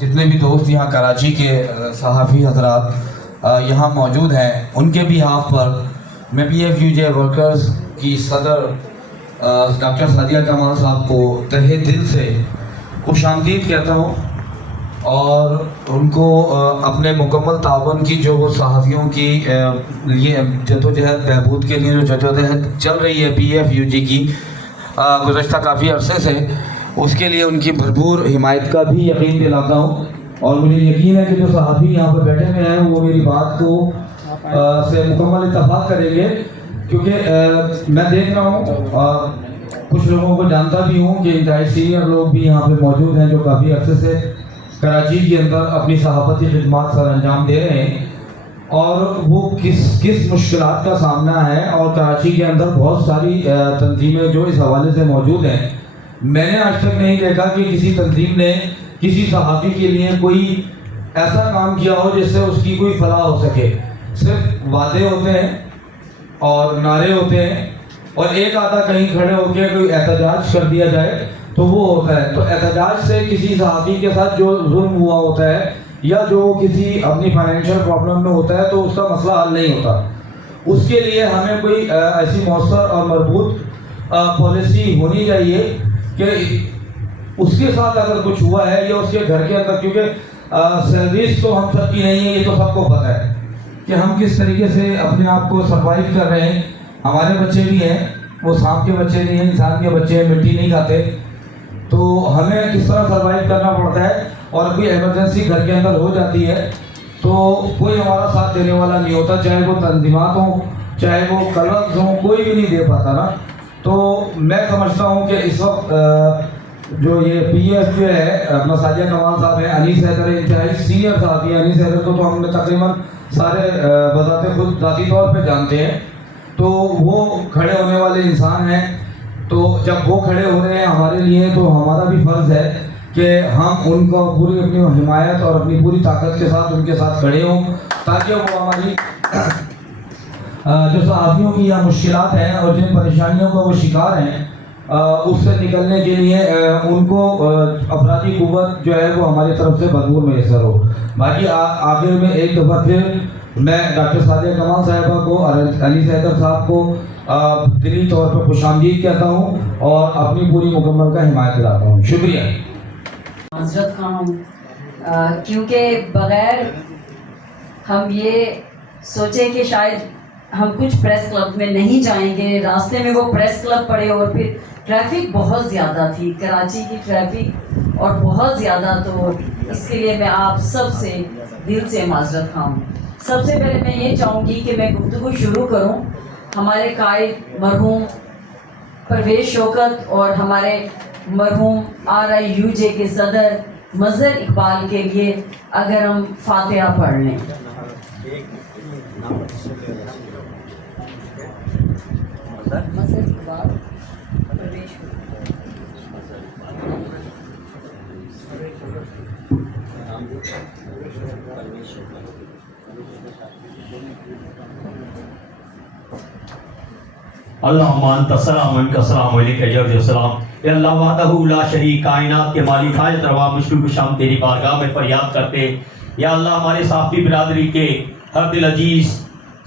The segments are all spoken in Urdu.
جتنے بھی دوست یہاں کراچی کے صحافی حضرات یہاں موجود ہیں ان کے بھی ہاف پر میں P if you J workers کی صدر ڈاکٹر سعدیہ کمال صاحب کو تہہ دل سے خوش آمدید کہتا ہوں اور ان کو اپنے مکمل تعاون کی جو وہ صحافیوں کی لیے جدوجہد بہبود کے لیے جو جدوجہد چل رہی ہے پی ایف یو جی کی گزشتہ کافی عرصے سے، اس کے لیے ان کی بھرپور حمایت کا بھی یقین دلاتا ہوں اور مجھے یقین ہے کہ جو صحافی یہاں پہ بیٹھے ہوئے ہیں وہ میری بات کو سے مکمل اتفاق کریں گے، کیونکہ میں دیکھ رہا ہوں کچھ لوگوں کو جانتا بھی ہوں کہ انتہائی سینئر لوگ بھی یہاں پہ موجود ہیں جو کافی عرصے سے کراچی کے اندر اپنی صحافتی خدمات سر انجام دے رہے ہیں اور وہ کس مشکلات کا سامنا ہے، اور کراچی کے اندر بہت ساری تنظیمیں جو اس حوالے سے موجود ہیں۔ میں نے آج تک نہیں دیکھا کہ کسی تنظیم نے کسی صحافی کے لیے کوئی ایسا کام کیا ہو جس سے اس کی کوئی فلاح ہو سکے۔ صرف وعدے ہوتے ہیں اور نعرے ہوتے ہیں اور ایک آدھا کہیں کھڑے ہو کے کوئی احتجاج کر دیا جائے تو وہ ہوتا ہے۔ تو احتجاج سے کسی صحافی کے ساتھ جو ظلم ہوا ہوتا ہے یا جو کسی اپنی فائنینشیل پرابلم میں ہوتا ہے تو اس کا مسئلہ حل نہیں ہوتا۔ اس کے لیے ہمیں کوئی ایسی مؤثر اور مربوط پالیسی ہونی چاہیے کہ اس کے ساتھ اگر کچھ ہوا ہے یا اس کے گھر کے اندر، کیونکہ سیلریز تو ہم سب کی نہیں ہے، یہ تو سب کو پتہ ہے کہ ہم کس طریقے سے اپنے آپ کو سروائیو کر رہے ہیں۔ ہمارے بچے بھی ہیں، وہ سانپ کے بچے نہیں ہیں، انسان کے بچے ہیں، مٹی نہیں کھاتے، تو ہمیں کس طرح سروائیو کرنا پڑتا ہے۔ اور کوئی ایمرجنسی گھر کے اندر ہو جاتی ہے تو کوئی ہمارا ساتھ دینے والا نہیں ہوتا، چاہے وہ تنظیمات ہوں، چاہے وہ کلبز ہوں، کوئی بھی نہیں دے پاتا نا۔ تو میں سمجھتا ہوں کہ اس وقت جو یہ پی ایف جو ہے اپنا سعدیہ کمال صاحب ہیں، انیس حیدر انتہائی سینئر صحافی ہیں، انیس حیدر کو تو ہم نے تقریباً سارے بذات خود ذاتی طور پہ جانتے ہیں، تو وہ کھڑے ہونے والے انسان ہیں۔ تو جب وہ کھڑے ہو رہے ہیں ہمارے لیے تو ہمارا بھی فرض ہے کہ ہم ان کو پوری اپنی حمایت اور اپنی پوری طاقت کے ساتھ ان کے ساتھ کھڑے ہوں، تاکہ وہ ہماری جو صحافیوں کی یہاں مشکلات ہیں اور جن پریشانیوں کا وہ شکار ہیں اس سے نکلنے کے لیے ان کو افرادی قوت جو ہے وہ ہماری طرف سے بھرپور میسر ہو۔ باقی آخر میں ایک دفعہ پھر میں ڈاکٹر سعدیہ کمال صاحبہ کو اور انیس حیدر صاحب کو دلی طور پر خوش آمدید کہتا ہوں اور اپنی پوری مکمل کا حمایت دلاتا ہوں۔ شکریہ۔ معذرت خواہ ہوں کیونکہ بغیر ہم یہ سوچے کہ شاید ہم کچھ پریس کلب میں نہیں جائیں گے، راستے میں وہ پریس کلب پڑے اور پھر ٹریفک بہت زیادہ تھی، کراچی کی ٹریفک اور بہت زیادہ، تو اس کے لیے میں آپ سب سے دل سے معذرت خواہ ہوں۔ سب سے پہلے میں یہ چاہوں گی کہ میں گفتگو شروع کروں ہمارے قائد مرحوم پرویز شوکت اور ہمارے مرحوم RIUJ کے صدر مظہر اقبال کے لیے اگر ہم فاتحہ پڑھ لیں۔ مظہر اقبال، پرویز اللہم انت السلام و منک السلام علیکہ جرد السلام۔ اے اللہ وحدہ لا شریک، کائنات کے مالک، حاجت روا، مشکل کشام تیری بارگاہ میں فریاد کرتے۔ یا اللہ ہمارے صحافی برادری کے ہر دل عزیز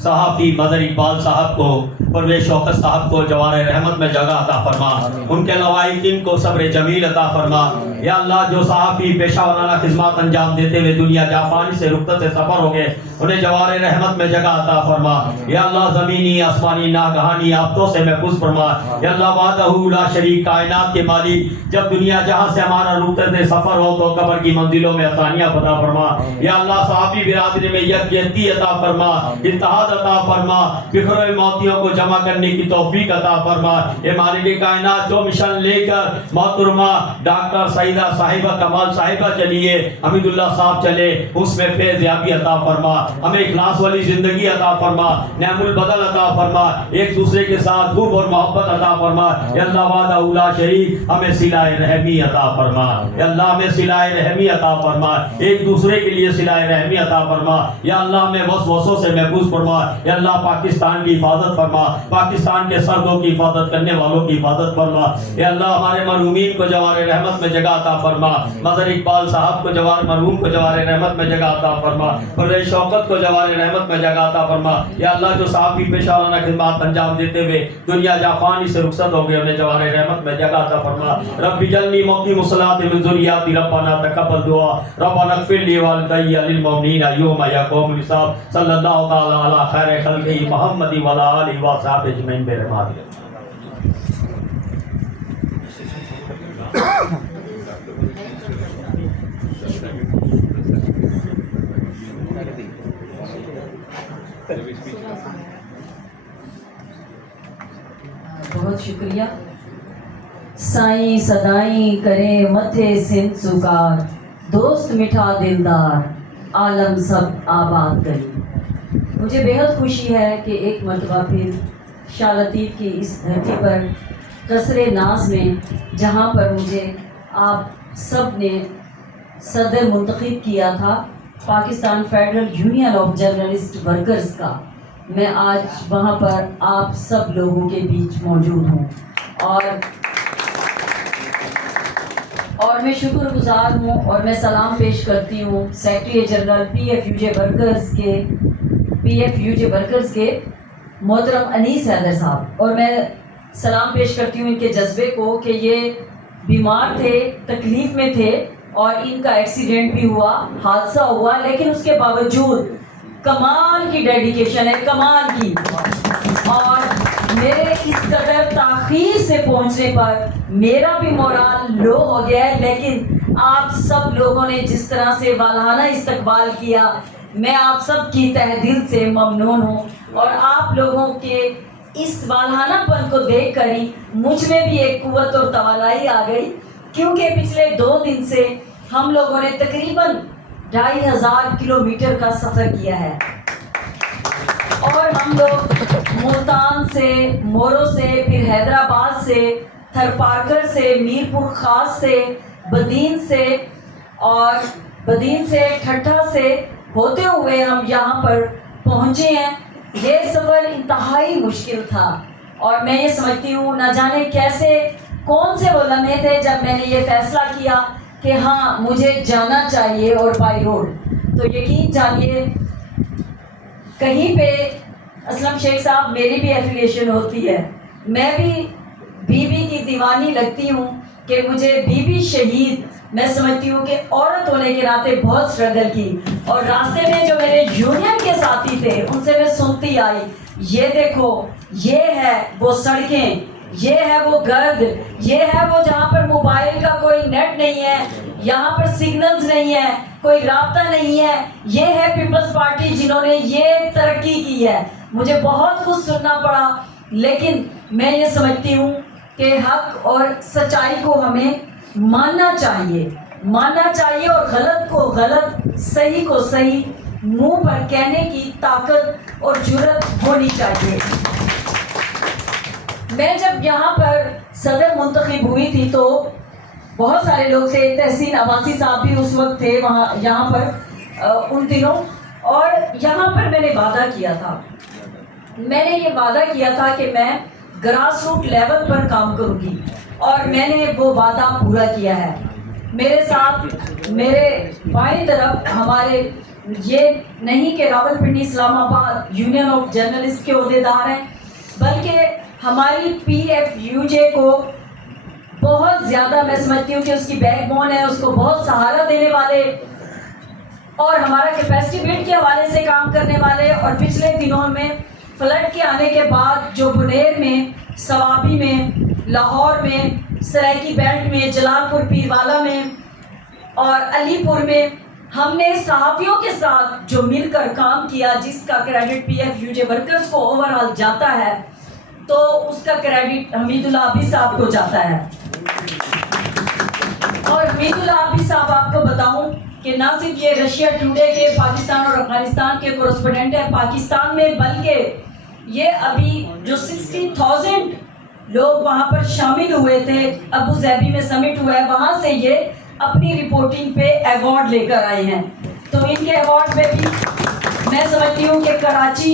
صحافی مظہر اقبال صاحب کو، پرویز شوکت صاحب کو جوار رحمت میں جگہ عطا فرما، ان کے لوائقین کو صبر جمیل عطا فرما۔ یا اللہ جو صحافی پیشہ ورانہ خدمات انجام دیتے ہوئے دنیا جافانی سے رخصت سے سفر ہو گئے، انہیں جوار رحمت میں جگہ عطا فرما۔ یا اللہ زمینی آسمانی ناگہانی آفتوں سے محفوظ فرما۔ یا اللہ وحدہ لا شریک، کائنات کے مالک، جب دنیا جہاں سے ہمارا رخصت سے سفر ہو تو قبر کی منزلوں میں آسانیاں عطا فرما۔ یا اللہ صحافی برادری میں یکجہتی عطا فرما، اتحاد عطا فرما، بکھرے موتیوں کو جمع کرنے کی توفیق عطا فرما۔ اے مالک کائنات، جو مشن لے کر محترمہ ڈاکٹر سعیدہ صاحبہ کمال صاحبہ چلیے، حمید اللہ صاحب چلے، اس میں فیض یابی عطا فرما، ہمیں اخلاص والی زندگی عطا فرما، نعم البدل عطا فرما، ایک دوسرے کے ساتھ حب اور محبت عطا فرما۔ یا اللہ وحدہ لا شریک، ہمیں صلہ رحمی عطا فرما۔ یا اللہ ہمیں صلہ رحمی عطا فرما، ایک دوسرے کے لیے صلہ رحمی عطا فرما۔ یا اللہ ہمیں وسوسوں سے محفوظ فرما۔ یا اللہ پاکستان کی حفاظت فرما, پاکستان کے سردوں کی حفاظت کرنے والوں کی حفاظت فرما. یا اللہ ہمارے مرحومین کو جوار رحمت میں جگہ عطا فرما, مظہر اقبال صاحب کو جوار مرحوم کو جوار رحمت میں جگہ عطا فرما, پرویز شوکت کو جوار رحمت میں جگہ عطا فرما. یا اللہ جو صحافی پیشہ خدمات انجام دیتے ہوئے دنیا جافانی سے رخصت ہو گئے انہیں جوار رحمت میں جگہ عطا فرما. رب جلنی مقیم الصلاۃ من ذریاتی ربنا تقبل دعا ربنا اغفر لی والدی للمؤمنین یوم یقوم الحساب. صلی اللہ تعالی علی خیر خلقہ محمد و علی آلہ و صحبہ اجمعین برحمتہ. بہت شکریہ. سائیں صدائیں کرے متھے سندھ سکار, دوست میٹھا دلدار عالم سب آباد کری. مجھے بیحد خوشی ہے کہ ایک مرتبہ پھر شاہ لطیف کی اس دھرتی پر قصر ناز میں, جہاں پر مجھے آپ سب نے صدر منتخب کیا تھا Pakistan federal union of journalist workers کا, میں آج وہاں پر آپ سب لوگوں کے بیچ موجود ہوں. اور میں شکر گزار ہوں اور میں سلام پیش کرتی ہوں secretary general P if you J workers کے محترم انیس حیدر صاحب, اور میں سلام پیش کرتی ہوں ان کے جذبے کو کہ یہ بیمار تھے, تکلیف میں تھے اور ان کا ایکسیڈنٹ بھی ہوا, حادثہ ہوا, لیکن اس کے باوجود کمال کی ڈیڈیکیشن ہے, کمال کی. اور میرے اس قدر تاخیر سے پہنچنے پر میرا بھی مورال لو ہو گیا ہے, لیکن آپ سب لوگوں نے جس طرح سے والہانہ استقبال کیا, میں آپ سب کی تہ دل سے ممنون ہوں. اور آپ لوگوں کے اس والہانہ پن کو دیکھ کر ہی مجھ میں بھی ایک قوت اور توانائی آ گئی, کیونکہ پچھلے 2 دن سے ہم لوگوں نے تقریباً 2500 کلومیٹر کا سفر کیا ہے. اور ہم لوگ ملتان سے, مورو سے, پھر حیدرآباد سے, تھرپارکر سے, میر پور خاص سے, بدین سے, اور بدین سے ٹھٹھا سے ہوتے ہوئے ہم یہاں پر پہنچے ہیں. یہ سفر انتہائی مشکل تھا اور میں یہ سمجھتی ہوں نہ جانے کیسے کون سے وہ لمحے تھے جب میں نے یہ فیصلہ کیا کہ ہاں مجھے جانا چاہیے اور بائی روڈ. تو یقین جانیے کہیں پہ اسلم شیخ صاحب میری بھی ایفیلیشن ہوتی ہے, میں بھی بی بی کی دیوانی لگتی ہوں کہ مجھے بی بی شہید, میں سمجھتی ہوں کہ عورت ہونے کے ناطے بہت سٹرگل کی, اور راستے میں جو میرے یونین کے ساتھی تھے ان سے میں سنتی آئی, یہ دیکھو یہ ہے وہ سڑکیں, یہ ہے وہ گرد, یہ ہے وہ جہاں پر موبائل کا کوئی نیٹ نہیں ہے, یہاں پر سگنلز نہیں ہے, کوئی رابطہ نہیں ہے, یہ ہے پیپلز پارٹی جنہوں نے یہ ترقی کی ہے. مجھے بہت کچھ سننا پڑا, لیکن میں یہ سمجھتی ہوں کہ حق اور سچائی کو ہمیں ماننا چاہیے اور غلط کو غلط, صحیح کو صحیح منہ پر کہنے کی طاقت اور جرأت ہونی چاہیے. میں جب یہاں پر صدر منتخب ہوئی تھی تو بہت سارے لوگ تھے, تحسین عباسی صاحب بھی اس وقت تھے وہاں یہاں پر ان دنوں, اور یہاں پر میں نے وعدہ کیا تھا, میں نے یہ وعدہ کیا تھا کہ میں گراس روٹ لیول پر کام کروں گی, اور میں نے وہ وعدہ پورا کیا ہے. میرے ساتھ میرے بائیں طرف ہمارے یہ نہیں کہ راول پنڈی اسلام آباد یونین آف جرنلسٹ کے عہدیدار ہیں, بلکہ ہماری پی ایف یو جے کو بہت زیادہ میں سمجھتی ہوں کہ اس کی بیک بون ہے, اس کو بہت سہارا دینے والے اور ہمارا کیپیسٹی بلڈ کے حوالے سے کام کرنے والے. اور پچھلے دنوں میں فلڈ کے آنے کے بعد جو بنیر میں, سوابی میں, لاہور میں, سرائکی بیلٹ میں, جلال پور پیروالا میں اور علی پور میں ہم نے صحافیوں کے ساتھ جو مل کر کام کیا, جس کا credit P if you J workers کو اوور آل جاتا ہے, تو اس کا کریڈٹ حمید اللہ عابد صاحب کو جاتا ہے. اور حمید اللہ عابد صاحب آپ کو بتاؤں کہ نہ صرف یہ رشیا ٹوڈے کے پاکستان اور افغانستان کے کورسپونڈنٹ ہیں پاکستان میں, بلکہ یہ ابھی جو 60,000 لوگ وہاں پر شامل ہوئے تھے, ابو ظہبی میں سمٹ ہوا ہے, وہاں سے یہ اپنی رپورٹنگ پہ ایوارڈ لے کر آئے ہیں. تو ان کے ایوارڈ پہ بھی میں سمجھتی ہوں کہ کراچی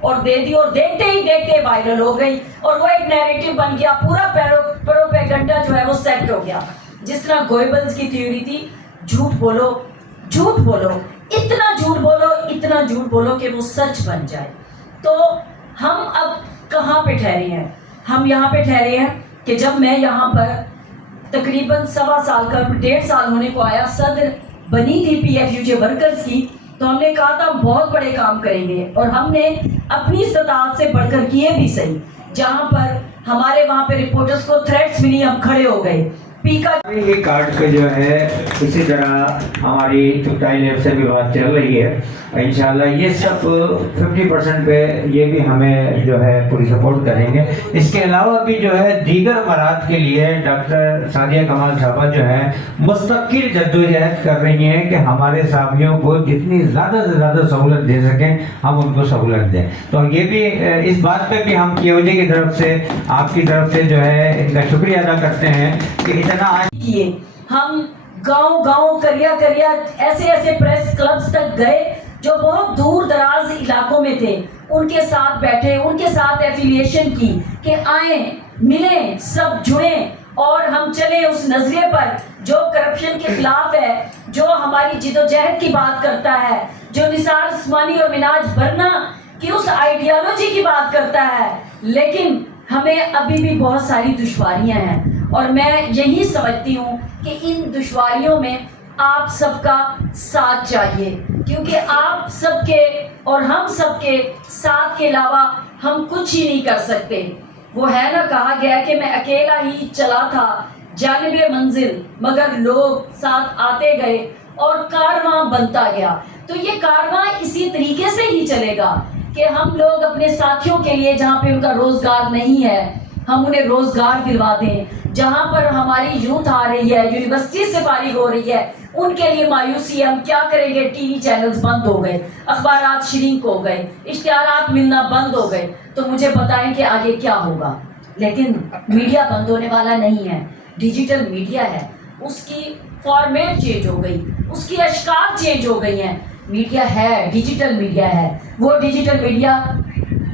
اور دے دی اور دیکھتے ہی دیکھتے وائرل ہو گئی اور وہ ایک نیریٹو بن گیا, پورا پروپیگنڈا جو ہے وہ سیٹ ہو گیا. جس طرح گوئبلز کی تھیوری تھی, جھوٹ بولو جھوٹ بولو, اتنا جھوٹ بولو اتنا جھوٹ بولو کہ وہ سچ بن جائے. تو ہم اب کہاں پہ ٹھہرے ہیں؟ ہم یہاں پہ ٹھہرے ہیں کہ جب میں یہاں پر تقریباً 1.25 سال کا 1.5 سال ہونے کو آیا, صدر بنی تھی P if you J workers کی, تو ہم نے کہا تھا ہم بہت بڑے کام کریں گے, اور ہم نے اپنی استطاعت سے بڑھ کر کیے بھی صحیح. جہاں پر ہمارے وہاں پہ رپورٹرز کو تھریٹس ملی, ہم کھڑے ہو گئے. یہ کارڈ پہ جو ہے اسی طرح ہماری چپٹائی لیب سے بھی بات چل رہی ہے. انشاءاللہ یہ سب 50% پہ یہ بھی ہمیں جو ہے پوری سپورٹ کریں گے. اس کے علاوہ بھی جو ہے دیگر امراض کے لیے ڈاکٹر سعدیہ کمال صاحبہ جو ہے مستقل جدوجہد کر رہی ہیں کہ ہمارے صحافیوں کو جتنی زیادہ سے زیادہ سہولت دے سکیں ہم ان کو سہولت دیں. تو یہ بھی اس بات پہ بھی ہم کیوجے کی طرف سے آپ کی طرف سے جو ہے ان کا شکریہ ادا کرتے ہیں کہ کیے. ہم گاؤں گاؤں کریا کریا ایسے ایسے پریس کلبز تک گئے جو بہت دور دراز علاقوں میں تھے, ان کے ساتھ بیٹھے, ان کے ساتھ ایفیلیشن کی کہ آئیں ملیں سب جڑیں اور ہم چلیں اس نظریے پر جو کرپشن کے خلاف ہے, جو ہماری جدوجہد کی بات کرتا ہے, جو نثار عثمانی اور مناج برنا کی اس آئیڈیالوجی کی بات کرتا ہے. لیکن ہمیں ابھی بھی بہت ساری دشواریاں ہیں, اور میں یہی سمجھتی ہوں کہ ان دشواریوں میں آپ سب کا ساتھ چاہیے, کیونکہ آپ سب کے اور ہم سب کے ساتھ کے علاوہ ہم کچھ ہی نہیں کر سکتے. وہ ہے نا, کہا گیا کہ میں اکیلا ہی چلا تھا جانب منزل, مگر لوگ ساتھ آتے گئے اور کارواں بنتا گیا. تو یہ کارواں اسی طریقے سے ہی چلے گا کہ ہم لوگ اپنے ساتھیوں کے لیے جہاں پہ ان کا روزگار نہیں ہے ہم انہیں روزگار دلوا دیں, جہاں پر ہماری یوتھ آ رہی ہے, یونیورسٹی سے فارغ ہو رہی ہے, ان کے لیے مایوسی ہے. ہم کیا کریں گے؟ ٹی وی چینلز بند ہو گئے, اخبارات شرینک ہو گئے, اشتہارات ملنا بند ہو گئے. تو مجھے بتائیں کہ آگے کیا ہوگا. لیکن میڈیا بند ہونے والا نہیں ہے, ڈیجیٹل میڈیا ہے, اس کی فارمیٹ چینج ہو گئی, اس کی اشکال چینج ہو گئی ہیں. میڈیا ہے, ڈیجیٹل میڈیا ہے, وہ ڈیجیٹل میڈیا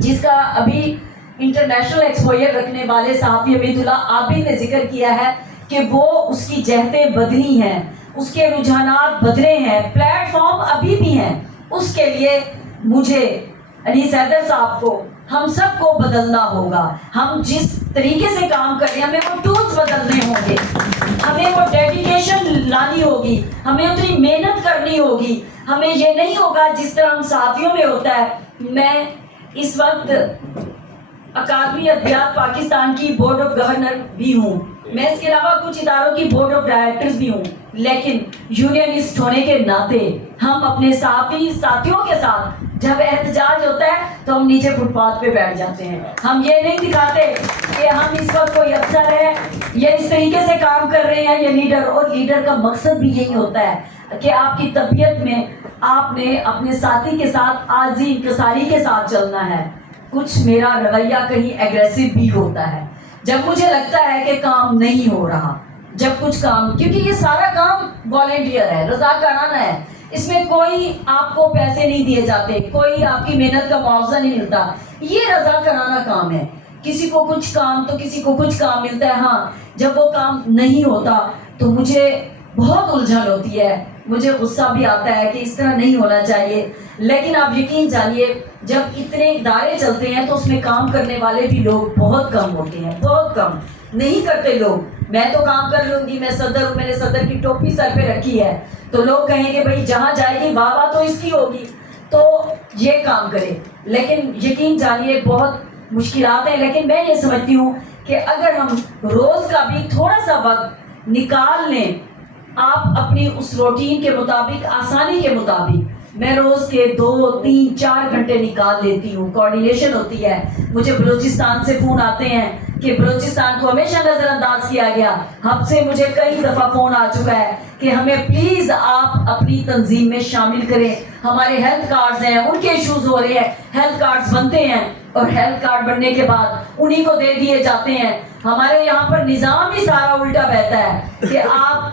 جس کا ابھی انٹرنیشنل ایکسپوئر رکھنے والے صحافی حمید اللہ عابد نے ذکر کیا ہے کہ وہ اس کی جہتیں بدلی ہیں, اس کے رجحانات بدلے ہیں, پلیٹ فارم ابھی بھی ہیں. اس کے لیے مجھے انیس حیدر صاحب کو, ہم سب کو بدلنا ہوگا. ہم جس طریقے سے کام کر رہے ہیں ہمیں وہ ٹولز بدلنے ہوں گے, ہمیں وہ ڈیڈیکیشن لانی ہوگی, ہمیں اتنی محنت کرنی ہوگی. ہمیں یہ نہیں ہوگا جس طرح ہم صحافیوں میں ہوتا ہے. میں اس وقت اکادمی ادبیات پاکستان کی بورڈ آف گورنر بھی ہوں, میں اس کے علاوہ کچھ اداروں کی بورڈ آف ڈائریکٹرز بھی ہوں. لیکن یونینسٹ ہونے کے ناطے ہم اپنے صحافی ساتھیوں کے ساتھ جب احتجاج ہوتا ہے تو ہم نیچے فٹ پاتھ پہ بیٹھ جاتے ہیں. ہم یہ نہیں دکھاتے کہ ہم اس وقت کوئی افسر ہے, یہ اس طریقے سے کام کر رہے ہیں, یہ لیڈر. اور لیڈر کا مقصد بھی یہی ہوتا ہے کہ آپ کی طبیعت میں آپ نے اپنے ساتھی کے ساتھ عاجزی انکساری کے ساتھ چلنا ہے. کچھ میرا رویہ کہیں ایگریسو بھی ہوتا ہے جب مجھے لگتا ہے کہ کام نہیں ہو رہا, جب کچھ کام, کیونکہ یہ سارا کام والنٹیئر ہے, رضاکارانہ ہے, اس میں کوئی آپ کو پیسے نہیں دیے جاتے, کوئی آپ کی محنت کا معاوضہ نہیں ملتا. یہ رضاکارانہ کام ہے, کسی کو کچھ کام تو کسی کو کچھ کام ملتا ہے. ہاں جب وہ کام نہیں ہوتا تو مجھے بہت الجھن ہوتی ہے, مجھے غصہ بھی آتا ہے کہ اس طرح نہیں ہونا چاہیے. لیکن آپ یقین جانیے جب اتنے ادارے چلتے ہیں تو اس میں کام کرنے والے بھی لوگ بہت کم ہوتے ہیں, بہت کم نہیں کرتے لوگ. میں تو کام کر لوں گی, میں صدر ہوں, میں نے صدر کی ٹوپی سر پہ رکھی ہے, تو لوگ کہیں گے بھائی جہاں جائے گی واہ واہ تو اس کی ہوگی, تو یہ کام کرے. لیکن یقین جانیے بہت مشکلات ہیں. لیکن میں یہ سمجھتی ہوں کہ اگر ہم روز کا بھی تھوڑا سا وقت نکال لیں, آپ اپنی اس روٹین کے مطابق, آسانی کے مطابق, میں روز کے 2, 3, 4 گھنٹے نکال لیتی ہوں. کوارڈینیشن ہوتی ہے, مجھے بلوچستان سے فون آتے ہیں کہ بلوچستان کو ہمیشہ نظر انداز کیا گیا. ہم سے مجھے کئی دفعہ فون آ چکا ہے کہ ہمیں پلیز آپ اپنی تنظیم میں شامل کریں, ہمارے ہیلتھ کارڈز ہیں, ان کے ایشوز ہو رہے ہیں, ہیلتھ کارڈز بنتے ہیں اور ہیلتھ کارڈ بننے کے بعد انہی کو دے دیے جاتے ہیں. ہمارے یہاں پر نظام ہی سارا الٹا بہتا ہے کہ آپ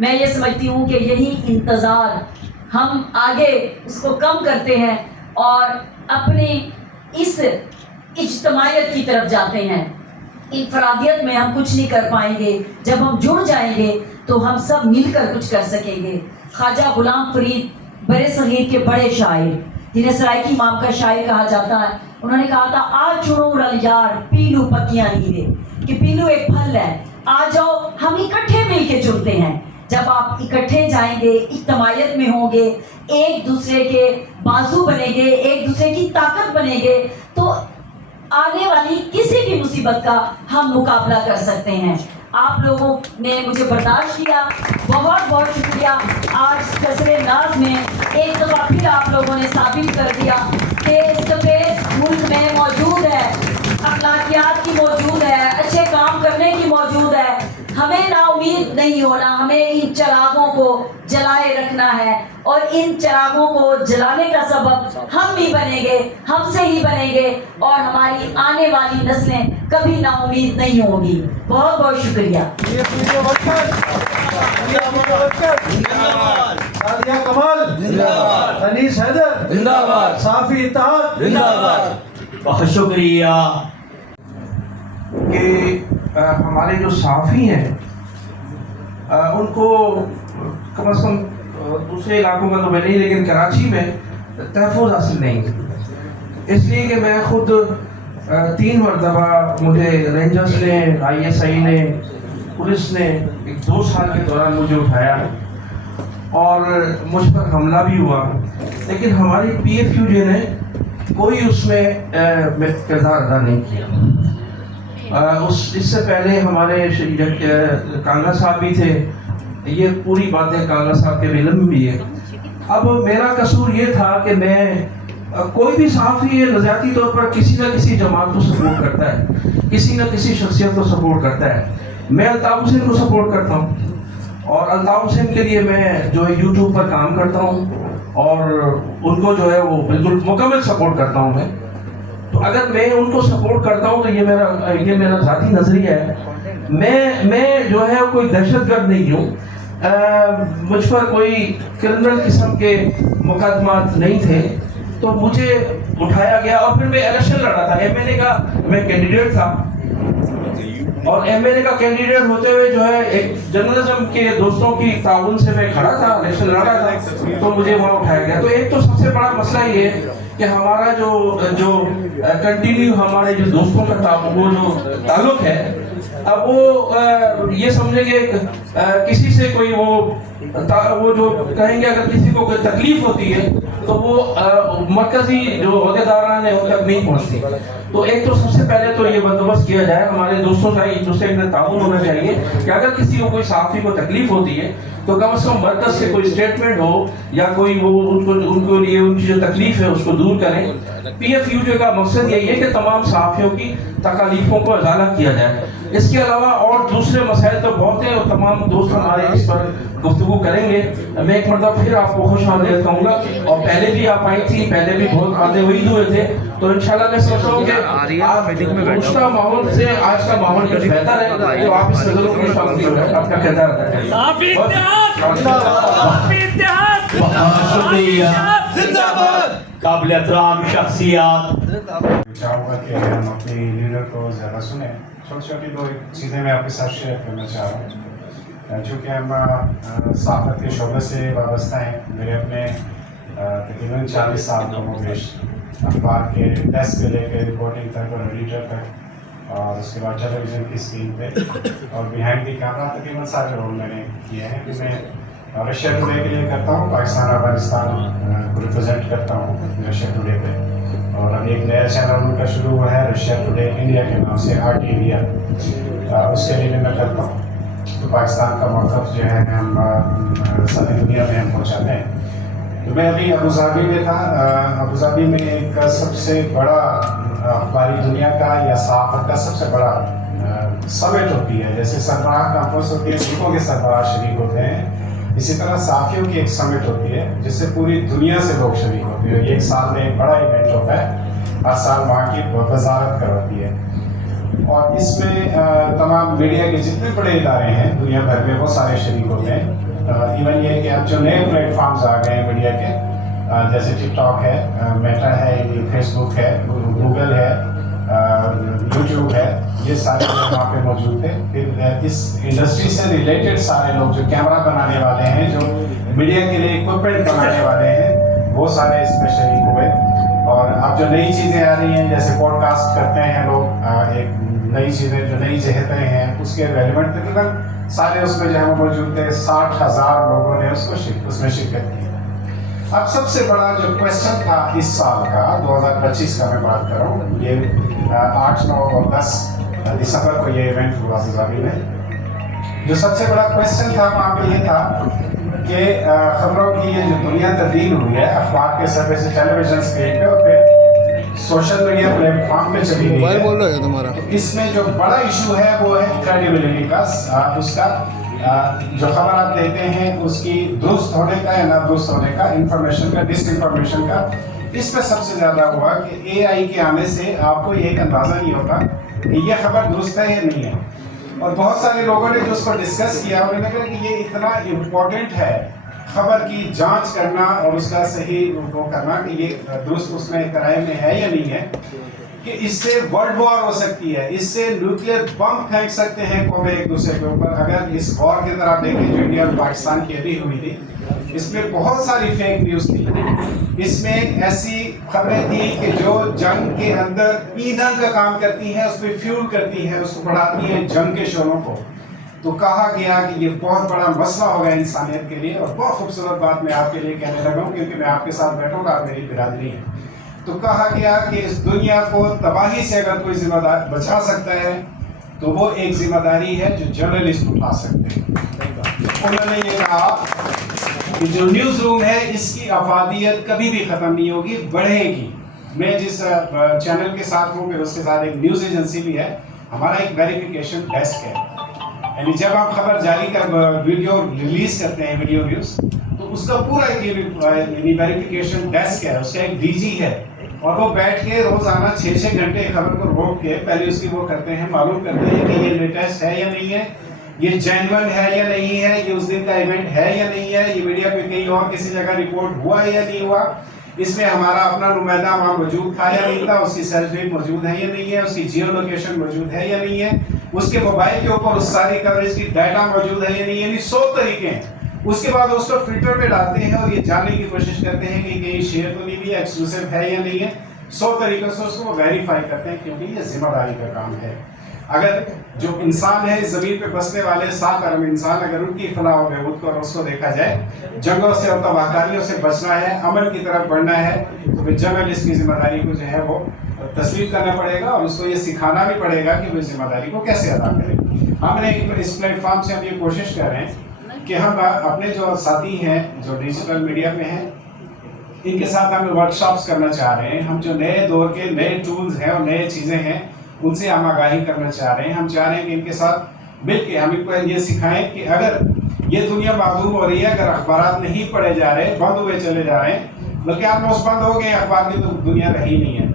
میں یہ سمجھتی ہوں کہ یہی انتظار ہم آگے اس کو کم کرتے ہیں اور اپنی اس اجتماعیت کی طرف جاتے ہیں. انفرادیت میں ہم کچھ نہیں کر پائیں گے. جب ہم جڑ جائیں گے تو ہم سب مل کر کچھ کر سکیں گے. خواجہ غلام فرید برے صغیر کے بڑے شاعر جنہیں سرائکی امام کا شاعر کہا جاتا ہے, انہوں نے کہا تھا آ چڑو رل یار پیلو پتیاں نیرے, کہ پیلو ایک پھل ہے, آ جاؤ ہم اکٹھے مل کے چنتے ہیں. جب آپ اکٹھے جائیں گے, اجتماعیت میں ہوں گے, ایک دوسرے کے بازو بنیں گے, ایک دوسرے کی طاقت بنیں گے, تو آنے والی کسی بھی مصیبت کا ہم مقابلہ کر سکتے ہیں. آپ لوگوں نے مجھے برداشت کیا, بہت بہت شکریہ. آج کثر ناز میں ایک دفعہ پھر آپ لوگوں نے ثابت کر دیا کہ اسپیس ملک میں موجود ہے, اخلاقیات کی موجود ہے, اچھے کام کرنے کی موجود ہے. ہمیں نا امید نہیں ہونا, ہمیں ان چراغوں کو جلائے رکھنا ہے, اور ان چراغوں کو جلانے کا سبب ہم بھی بنیں گے, ہم سے ہی بنیں گے, اور ہماری آنے والی نسلیں کبھی نا امید نہیں ہوں گی. بہت بہت شکریہ. سعدیہ کمال زندہ باد, انیس حیدر زندہ باد, صافی اتحاد زندہ باد. بہت شکریہ. کہ ہمارے جو صحافی ہیں ان کو کم از کم دوسرے علاقوں کا تو میں نہیں, لیکن کراچی میں تحفظ حاصل نہیں. اس لیے کہ میں خود 3 مرتبہ مجھے رینجرز نے, ISI نے, پولیس نے 2 سال کے دوران مجھے اٹھایا اور مجھ پر حملہ بھی ہوا, لیکن ہماری PFUJ نے کوئی اس میں کردار ادا نہیں کیا. اس سے پہلے ہمارے کانگڑا صاحب بھی تھے. یہ پوری باتیں کانگڑا صاحب کے علم میں بھی ہے. اب میرا قصور یہ تھا کہ میں, کوئی بھی صحافی نظریاتی طور پر کسی نہ کسی جماعت کو سپورٹ کرتا ہے, کسی نہ کسی شخصیت کو سپورٹ کرتا ہے. میں الطاف حسین کو سپورٹ کرتا ہوں, اور الطاف حسین کے لیے میں جو ہے YouTube پر کام کرتا ہوں, اور ان کو جو ہے وہ بالکل مکمل سپورٹ کرتا ہوں میں. تو اگر میں ان کو سپورٹ کرتا ہوں تو یہ میرا ذاتی نظریہ ہے. میں جو ہے کوئی دہشت گرد نہیں ہوں, مجھ پر کوئی کرمنل قسم کے مقدمات نہیں تھے, تو مجھے اٹھایا گیا. اور پھر میں الیکشن لڑا تھا, MNA کا میں کینڈیڈیٹ تھا, اور MNA کا کینڈیڈیٹ ہوتے ہوئے جو ہے ایک جرنلزم کے دوستوں کی تعاون سے میں کھڑا تھا, الیکشن لڑا تھا, تو مجھے وہاں اٹھایا گیا. تو ایک تو سب سے بڑا مسئلہ یہ ہے کہ ہمارا جو کنٹینیو ہمارے جو دوستوں کا وہ جو تعلق ہے, اب وہ یہ سمجھیں گے کسی سے کوئی وہ جو کہیں گے اگر کسی کو کوئی تکلیف ہوتی ہے تو وہ مرکزی جو عہدیداران ہیں ان تک نہیں پہنچتی. تو ایک تو سب سے پہلے تو یہ بندوبست کیا جائے, ہمارے دوستوں کا ایک دوسرے کے تعاون ہونا چاہیے کہ اگر کسی کو کوئی صحافی کو تکلیف ہوتی ہے تو کم از کم مرکز سے کوئی اسٹیٹمنٹ ہو, یا کوئی وہ ان کو لیے ان کی جو تکلیف ہے اس کو دور کریں. PFUJ کا مقصد یہی ہے کہ تمام صحافیوں کی تکالیفوں کو ازالہ کیا جائے. اس کے علاوہ اور دوسرے مسائل تو بہت ہیں, اور تمام دوست ہمارے اس پر گفتگو کریں گے. میں ایک مرتبہ پھر آپ کو خوش آمدید کہوں گا, اور پہلے بھی آپ آئی تھی, پہلے بھی بہت آدھے وہی ہوئے تھے, تو انشاءاللہ میں سمجھتا ہوں کہ اس کا ماحول سے آج کا ماحول کچھ بہتر ہے, تو آپ اس سے ضرور خوش آمدید ہو جائے. آپ کا کردار ہے. شکریہ. قابل احترام شخصیات. چاہوں گا کہ ہم اپنی لیڈر کو زیادہ سنیں. چھوٹی چھوٹی 2 چیزیں میں آپ کے ساتھ شیئر کرنا چاہ رہا ہوں. چونکہ ہم صحافت کے شعبے سے وابستہ ہیں, میرے اپنے تقریباً 40 سال کا مبیش اخبار کے ڈیسک سے لے کے رپورٹنگ تک اور ایڈیٹر تک, اور اس کے بعد ٹیلی ویژن کی اسکرین پہ اور بیہائنڈ دی کیمرہ تقریباً سارے رول میں نے کیے ہیں. میں رشیا ٹوڈے کے لیے کرتا ہوں, پاکستان افغانستان کو ریپرزینٹ کرتا ہوں رشیا ٹوڈے پہ, اور ابھی ایک نیا چینل ان کا شروع ہوا ہے رشیا ٹوڈے انڈیا کے نام سے, RT انڈیا, اس کے لیے میں کرتا ہوں. تو پاکستان کا موقف جو ہے ہم ساری دنیا میں ہم پہنچاتے ہیں. تو میں ابھی ابوظہبی میں تھا. ابوظہبی میں ایک سب سے بڑا اخباری دنیا کا یا صحافت کا سب سے بڑا سمٹ ہوتی ہے. جیسے سربراہ کانفرنس ہوتی ہے, ملکوں کے سربراہ شریک ہوتے ہیں, اسی طرح صحافیوں کی ایک سمٹ ہوتی ہے جس سے پوری دنیا سے لوگ شریک ہوتے ہیں. یہ ایک سال میں ایک بڑا ایونٹ ہوتا ہے, ہر سال وہاں کی وزارت کرواتی ہے. اور اس میں تمام میڈیا کے جتنے بڑے ادارے ہیں دنیا بھر میں وہ سارے شریک ہوتے ہیں. ایون یہ کہ اب جو نئے پلیٹ فارمز آ گئے ہیں میڈیا کے جیسے ٹک ٹاک ہے, میٹا ہے, فیس بک ہے, گوگل ہے, یوٹیوب ہے, یہ سارے لوگ وہاں پہ موجود تھے. پھر اس انڈسٹری سے ریلیٹڈ سارے لوگ جو کیمرہ بنانے والے ہیں, جو میڈیا کے لیے اکوپمنٹ بنانے والے ہیں, وہ سارے اس میں شریک ہوئے. اور اب جو نئی چیزیں آ رہی ہیں جیسے پوڈ کاسٹ کرتے ہیں لوگ, ایک نئی چیزیں جو نئی جہتیں ہیں اس کے ریلیونٹ تقریباً سارے اس میں جو ہے وہ موجود تھے. 60,000 لوگوں نے اس میں شرکت کی. اب سب سے بڑا جو کویسچن تھا اس سال کا 2025 کا میں بات کر رہا ہوں, یہ 8, 9 اور 10 دسمبر کو یہ ایونٹ ہوا ابو ظہبی میں. جو سب سے بڑا کویسچن تھا وہاں پہ یہ تھا کہ خبروں کی یہ جو دنیا تبدیل ہوئی ہے اخبار کے سروے سے ٹیلی ویژن اسکرین پہ اور پھر سوشل میڈیا پلیٹ فارم پہ چلی گئی ہے. اس میں جو بڑا ایشو ہے وہ ہے کریڈیبلٹی کا. اس کا جو خبر آپ دیتے ہیں اس کی درست ہونے کا یا نہ درست ہونے کا, انفارمیشن کا, ڈس انفارمیشن کا. اس پہ سب سے زیادہ ہوا کہ اے آئی کے آنے سے آپ کو ایک اندازہ نہیں ہوتا کہ یہ خبر درست ہے یا نہیں ہے. اور بہت سارے لوگوں نے جو اس کو ڈسکس کیا انہوں نے کہا کہ یہ اتنا امپورٹنٹ ہے خبر کی جانچ کرنا اور اس کا صحیح وہ کرنا کہ یہ درست اس میں کرائے میں ہے یا نہیں ہے, کہ اس سے ورلڈ وار ہو سکتی ہے, اس سے نیوکلیر بم پھینک سکتے ہیں قومیں ایک دوسرے کے اوپر. اگر اس وار کے اندر آپ دیکھیں جو انڈیا اور پاکستان کی ابھی ہوئی تھی, اس میں بہت ساری فیک نیوز تھی. اس میں ایسی خبریں تھیں کہ جو جنگ کے اندر ایندھن کا کام کرتی ہیں, اس پہ فیول کرتی ہیں, اس کو بڑھاتی ہیں جنگ کے شعلوں کو. تو کہا گیا کہ یہ بہت بڑا مسئلہ ہوگا انسانیت کے لیے. اور بہت خوبصورت بات میں آپ کے لیے کہنے لگا ہوں کیونکہ میں آپ کے ساتھ بیٹھوں گا, میری برادری ہے. تو کہا گیا کہ اس دنیا کو تباہی سے اگر کوئی ذمہ دار بچا سکتا ہے تو وہ ایک ذمہ داری ہے جو جرنلسٹ اٹھا سکتے ہیں. انہوں نے یہ کہا کہ جو نیوز روم ہے اس کی افادیت کبھی بھی ختم نہیں ہوگی, بڑھے گی. میں جس چینل کے ساتھ ہوں پھر اس کے ساتھ ایک نیوز ایجنسی بھی ہے, ہمارا ایک ویریفیکیشن ڈیسک ہے. یعنی جب ہم خبر جاری کر ویڈیو ریلیز کرتے ہیں, ویڈیو نیوز, تو اس کا پورا یعنی ویریفیکیشن ڈیسک ہے, اس کا ایک ڈی جی ہے, اور وہ بیٹھ کے روزانہ 6 گھنٹے خبر کو روک کے پہلے اس کی وہ کرتے ہیں, معلوم کرتے ہیں کہ یہ لیٹسٹ ہے یا نہیں ہے, یہ جینوئن ہے یا نہیں ہے, یہ اس دن کا ایونٹ ہے یا نہیں ہے, یہ میڈیا پہ کہیں اور کسی جگہ رپورٹ ہوا ہے یا نہیں ہوا, اس میں ہمارا اپنا نمائندہ وہاں موجود تھا یا نہیں تھا, اس کی سیلری موجود ہے یا نہیں ہے, اس کی جیو لوکیشن موجود ہے یا نہیں ہے, اس کے موبائل کے اوپر اس ساری کوریج کی ڈیٹا موجود ہے یا نہیں ہے. یعنی 100 طریقے ہیں. اس کے بعد اس کو فلٹر پہ ڈالتے ہیں اور یہ جاننے کی کوشش کرتے ہیں کہ کہیں شیئر تو نہیں بھی ایکسکلوسیو ہے یا نہیں ہے. 100 طریقوں سے اس کو ویریفائی کرتے ہیں کیونکہ یہ ذمہ داری کا کام ہے. اگر جو انسان ہے زمین پہ بسنے والے 7 ارب انسان, اگر ان کی فلاح و بہبود کو اور اس کو دیکھا جائے, جنگوں سے اور تباہکاریوں سے بچنا ہے, امن کی طرف بڑھنا ہے, تو پھر جرنلسٹ کی ذمہ داری کو جو ہے وہ تسلیم کرنا پڑے گا اور اس کو یہ سکھانا بھی پڑے گا کہ وہ ذمہ داری کو کیسے ادا کرے. ہم نے اس پلیٹ فارم سے ہم یہ کوشش کر رہے ہیں کہ ہم اپنے جو ساتھی ہیں جو ڈیجیٹل میڈیا پہ ہیں ان کے ساتھ ہم ورکشاپس کرنا چاہ رہے ہیں. ہم جو نئے دور کے نئے ٹولز ہیں اور نئے چیزیں ہیں ان سے ہم آگاہی کرنا چاہ رہے ہیں. ہم چاہ رہے ہیں کہ ان کے ساتھ مل کے ہم ان کو یہ سکھائیں کہ اگر یہ دنیا معدوم ہو رہی ہے, اگر اخبارات نہیں پڑھے جا رہے, بند ہوئے چلے جا رہے ہیں, بلکہ آلموسٹ بند ہو گئے, اخبار کی تو دنیا رہی نہیں ہے,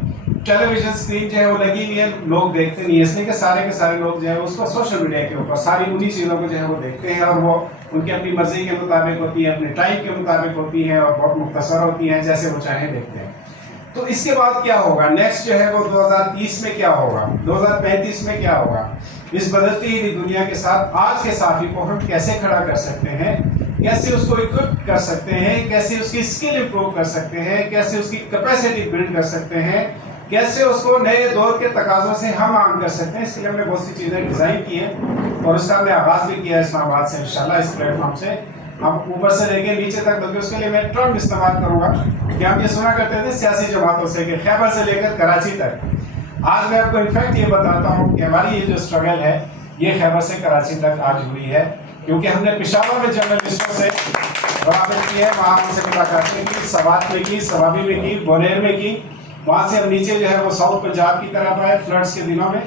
ٹیلی ویژن اسکرین جو ہے وہ لگی ہوئی ہے, لوگ دیکھتے نہیں, اس لیے کہ سارے کے سارے لوگ جو ہے اس کو سوشل میڈیا کے اوپر ساری انہی چیزوں کو جو ہے وہ دیکھتے ہیں اور وہ ان کی اپنی مرضی کے مطابق ہوتی ہے, اپنے ٹائم کے مطابق ہوتی ہیں اور بہت مختصر ہوتی ہیں, جیسے وہ چاہیں دیکھتے ہیں. تو اس کے بعد کیا ہوگا, نیکسٹ جو ہے وہ 2030 میں کیا ہوگا, 2035 میں کیا ہوگا, اس بدلتی ہوئی دنیا کے ساتھ آج کے صحافی کو ہم کیسے کھڑا کر سکتے ہیں, کیسے اس کو اکوپ کر سکتے ہیں, کیسے اس کی اسکل امپروو کر سکتے ہیں, کیسے اس کی کیپیسٹی بلڈ کر سکتے ہیں, کیسے اس کو نئے دور کے تقاضوں سے ہم عام کر سکتے ہیں. اس کے لیے ہم نے بہت سی چیزیں ڈیزائن کی ہیں اور اس کا ہم نے آغاز بھی کیا ہے اسلام آباد سے انشاءاللہ. اس پلیٹ فارم سے ہم اوپر سے لے کے نیچے تک, بلکہ اس کے لیے میں ٹرم استعمال کروں گا کہ ہم یہ سنا کرتے تھے سیاسی جماعتوں سے کہ خیبر سے لے کر کراچی تک. آج میں آپ کو انفیکٹ یہ بتاتا ہوں کہ ہماری یہ جو اسٹرگل ہے یہ خیبر سے کراچی تک آج ہوئی ہے, کیونکہ ہم نے پشاور میں جرنلسٹوں سے رابط کی ہے, وہاں ہم سے ملاقاتیں کی, سوات میں کی, سوابی میں کی, بونیر میں کی. وہاں سے ہم نیچے جو ہے وہ ساؤتھ پنجاب کی طرف آئے فلڈس کے دنوں میں.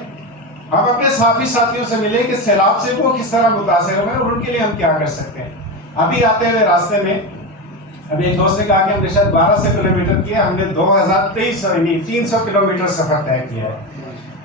ہم اپنے صحافی ساتھیوں سے ملے کہ سیلاب سے وہ کس طرح متاثر ہوئے اور ان کے لیے ہم کیا کر سکتے ہیں. ابھی آتے ہوئے راستے میں ابھی ایک دوست نے کہا کہ ہم نے شاید 1200 کلومیٹر کیا, ہم نے 2023 300 کلومیٹر سفر طے کیا ہے.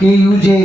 KUJ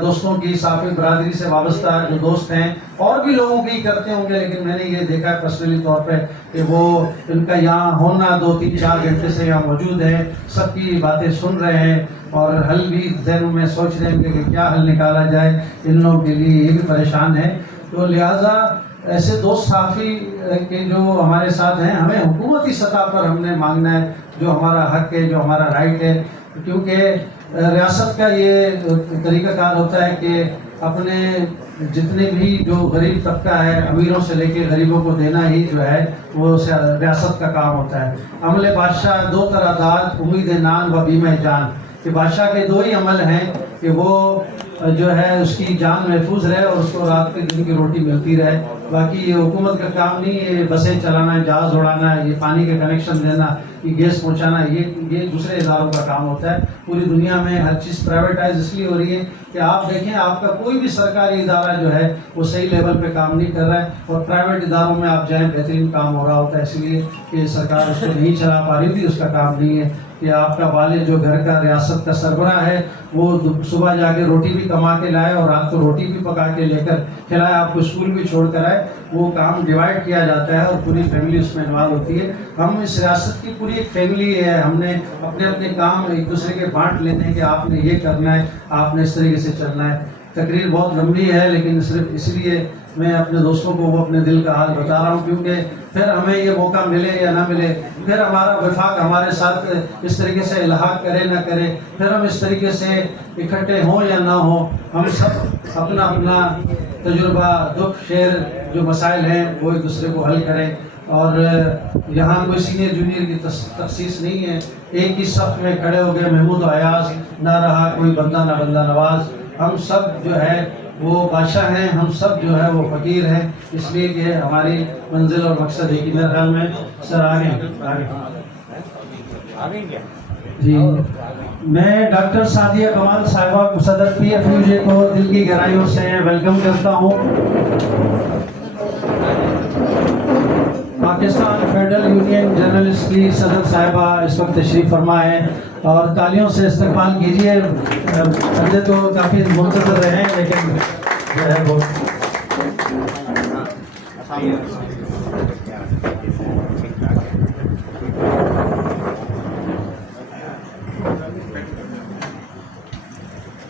دوستوں کی صحافی برادری سے وابستہ جو دوست ہیں اور بھی لوگوں کی کرتے ہوں گے، لیکن میں نے یہ دیکھا ہے پرسنلی طور پہ کہ وہ ان کا یہاں ہونا 2-3-4 گھنٹے سے یہاں موجود ہے، سب کی باتیں سن رہے ہیں اور حل بھی ذہنوں میں سوچ رہے ہیں کہ کیا حل نکالا جائے ان لوگوں کے لیے، یہ بھی پریشان ہے۔ تو لہٰذا ایسے دوست صحافی کے جو ہمارے ساتھ ہیں، ہمیں حکومتی سطح پر ہم نے مانگنا ہے جو ہمارا حق ہے، جو ہمارا رائٹ ہے، کیونکہ ریاست کا یہ طریقہ کار ہوتا ہے کہ اپنے جتنے بھی جو غریب طبقہ ہے، امیروں سے لے کے غریبوں کو دینا ہی جو ہے وہ ریاست کا کام ہوتا ہے۔ عمل بادشاہ 2 طرح داد، امید نان و بیم جان، کہ بادشاہ کے 2 ہی عمل ہیں کہ وہ جو ہے اس کی جان محفوظ رہے اور اس کو رات کے دن کی روٹی ملتی رہے۔ باقی یہ حکومت کا کام نہیں ہے، یہ بسیں چلانا، جہاز اڑانا، یہ پانی کے کنیکشن دینا، یہ گیس پہنچانا، یہ دوسرے اداروں کا کام ہوتا ہے۔ پوری دنیا میں ہر چیز پرائیویٹائز اس لیے ہو رہی ہے کہ آپ دیکھیں آپ کا کوئی بھی سرکاری ادارہ جو ہے وہ صحیح لیول پہ کام نہیں کر رہا ہے، اور پرائیویٹ اداروں میں آپ جائیں بہترین کام ہو رہا ہوتا ہے، اس لیے کہ سرکار اس کو نہیں چلا پا رہی تھی، اس کا کام نہیں ہے کہ آپ کا والد جو گھر کا ریاست کا سربراہ ہے وہ صبح جا کے روٹی بھی کما کے لائے اور رات کو روٹی بھی پکا کے لے کر کھلائے، آپ کو اسکول بھی چھوڑ کر آئے، وہ کام ڈیوائڈ کیا جاتا ہے اور پوری فیملی اس میں انوالو ہوتی ہے۔ ہم اس ریاست کی پوری ایک فیملی ہے، ہم نے اپنے اپنے کام ایک دوسرے کے بانٹ لینے کہ آپ نے یہ کرنا ہے، آپ نے اس طریقے سے چلنا ہے۔ تقریر بہت لمبی ہے لیکن صرف اس لیے میں اپنے دوستوں کو وہ اپنے دل کا حال بتا رہا ہوں، کیونکہ پھر ہمیں یہ موقع ملے یا نہ ملے، پھر ہمارا وفاق ہمارے ساتھ اس طریقے سے الحاق کرے نہ کرے، پھر ہم اس طریقے سے اکٹھے ہوں یا نہ ہوں، ہم سب اپنا اپنا تجربہ، دکھ، شیر جو مسائل ہیں وہ ایک دوسرے کو حل کریں۔ اور یہاں کوئی سینئر جونیئر کی تخصیص نہیں ہے، ایک ہی صف میں کھڑے ہو گئے محمود و ایاز، نہ رہا کوئی بندہ نہ بندہ نواز، ہم سب جو ہے وہ بادشاہ ہیں، ہم سب جو ہے وہ فقیر ہیں، اس لیے کہ ہماری منزل اور مقصد ایک ہی میرے خیال میں۔ سر آگے جی، میں ڈاکٹر سعدیہ کمال صاحبہ صدر PFUJ کو دل کی گہرائیوں سے ویلکم کرتا ہوں۔ پاکستان فیڈرل یونین جرنلسٹ کی صدر صاحبہ اس وقت تشریف فرما ہے اور تالیوں سے استقبال کیجیے۔ بندے تو کافی منتظر رہے ہیں لیکن جو ہے وہ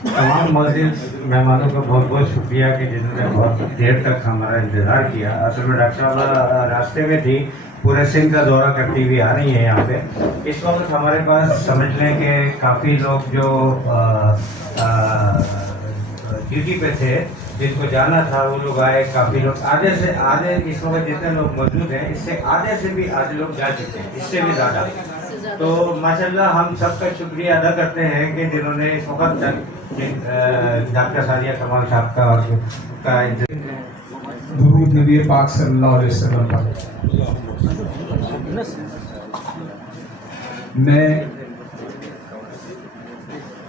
تمام معزز مہمانوں کا بہت بہت شکریہ کہ جنہوں نے بہت دیر تک ہمارا انتظار کیا۔ اصل میں ڈاکٹر صاحب راستے میں تھی، پورے سندھ کا دورہ کرتی ہوئی آ رہی ہیں یہاں پہ۔ اس وقت ہمارے پاس سمجھ لیں کہ کافی لوگ جو ڈیوٹی پہ تھے، جن کو جانا تھا وہ لوگ آئے، کافی لوگ آدھے سے آدھے اس وقت جتنے لوگ موجود ہیں اس سے آدھے سے بھی آدھے لوگ جا چکے ہیں، اس سے بھی زیادہ۔ تو ماشاءاللہ ہم سب کا شکریہ ادا کرتے ہیں کہ جنہوں نے اس وقت تک ڈاکٹر سعدیہ کمال صاحب کا درود نبی پاک صلی اللہ علیہ وسلم پر۔ میں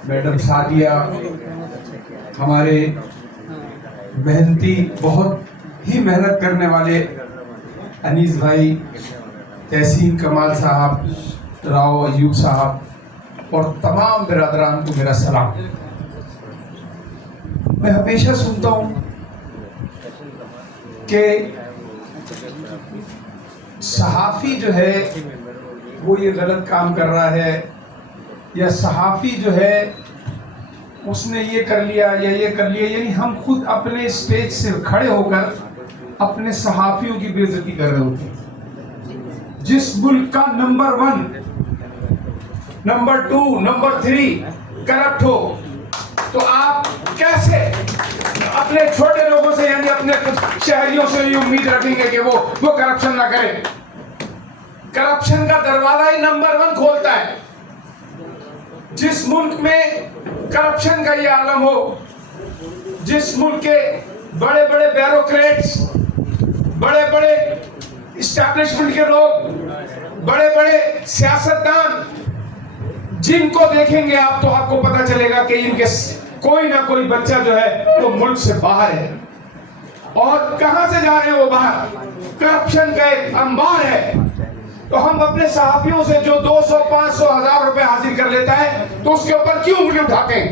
میڈم سعدیہ، ہمارے محنتی، بہت ہی محنت کرنے والے انیس بھائی، تحسین کمال صاحب، راؤ ایوب صاحب اور تمام برادران کو میرا سلام۔ میں ہمیشہ سنتا ہوں کہ صحافی جو ہے وہ یہ غلط کام کر رہا ہے، یا صحافی جو ہے اس نے یہ کر لیا یا یہ کر لیا، یعنی ہم خود اپنے اسٹیج سے کھڑے ہو کر اپنے صحافیوں کی بے عزتی کر رہے ہوتے ہیں۔ جس ملک کا نمبر 1، نمبر 2، نمبر 3 کرپٹ ہو، تو آپ کیسے اپنے چھوٹے لوگوں سے، یعنی اپنے شہریوں سے یہ امید رکھیں گے کہ وہ کرپشن نہ کرے؟ کرپشن کا دروازہ ہی نمبر 1 کھولتا ہے۔ جس ملک میں کرپشن کا یہ عالم ہو، جس ملک کے بڑے بڑے بیوروکریٹس، بڑے بڑے اسٹیبلشمنٹ کے لوگ، بڑے بڑے سیاستدان، جن کو دیکھیں گے آپ تو آپ کو پتہ چلے گا کہ ان کے کوئی نہ کوئی بچہ جو ہے وہ ملک سے باہر ہے۔ اور کہاں سے جا رہے ہیں وہ باہر؟ کرپشن کا ایک انبار ہے۔ تو ہم اپنے صحافیوں سے جو 200، 500، 1000 روپے حاصل کر لیتا ہے تو اس کے اوپر کیوں انگلی اٹھاتے ہیں؟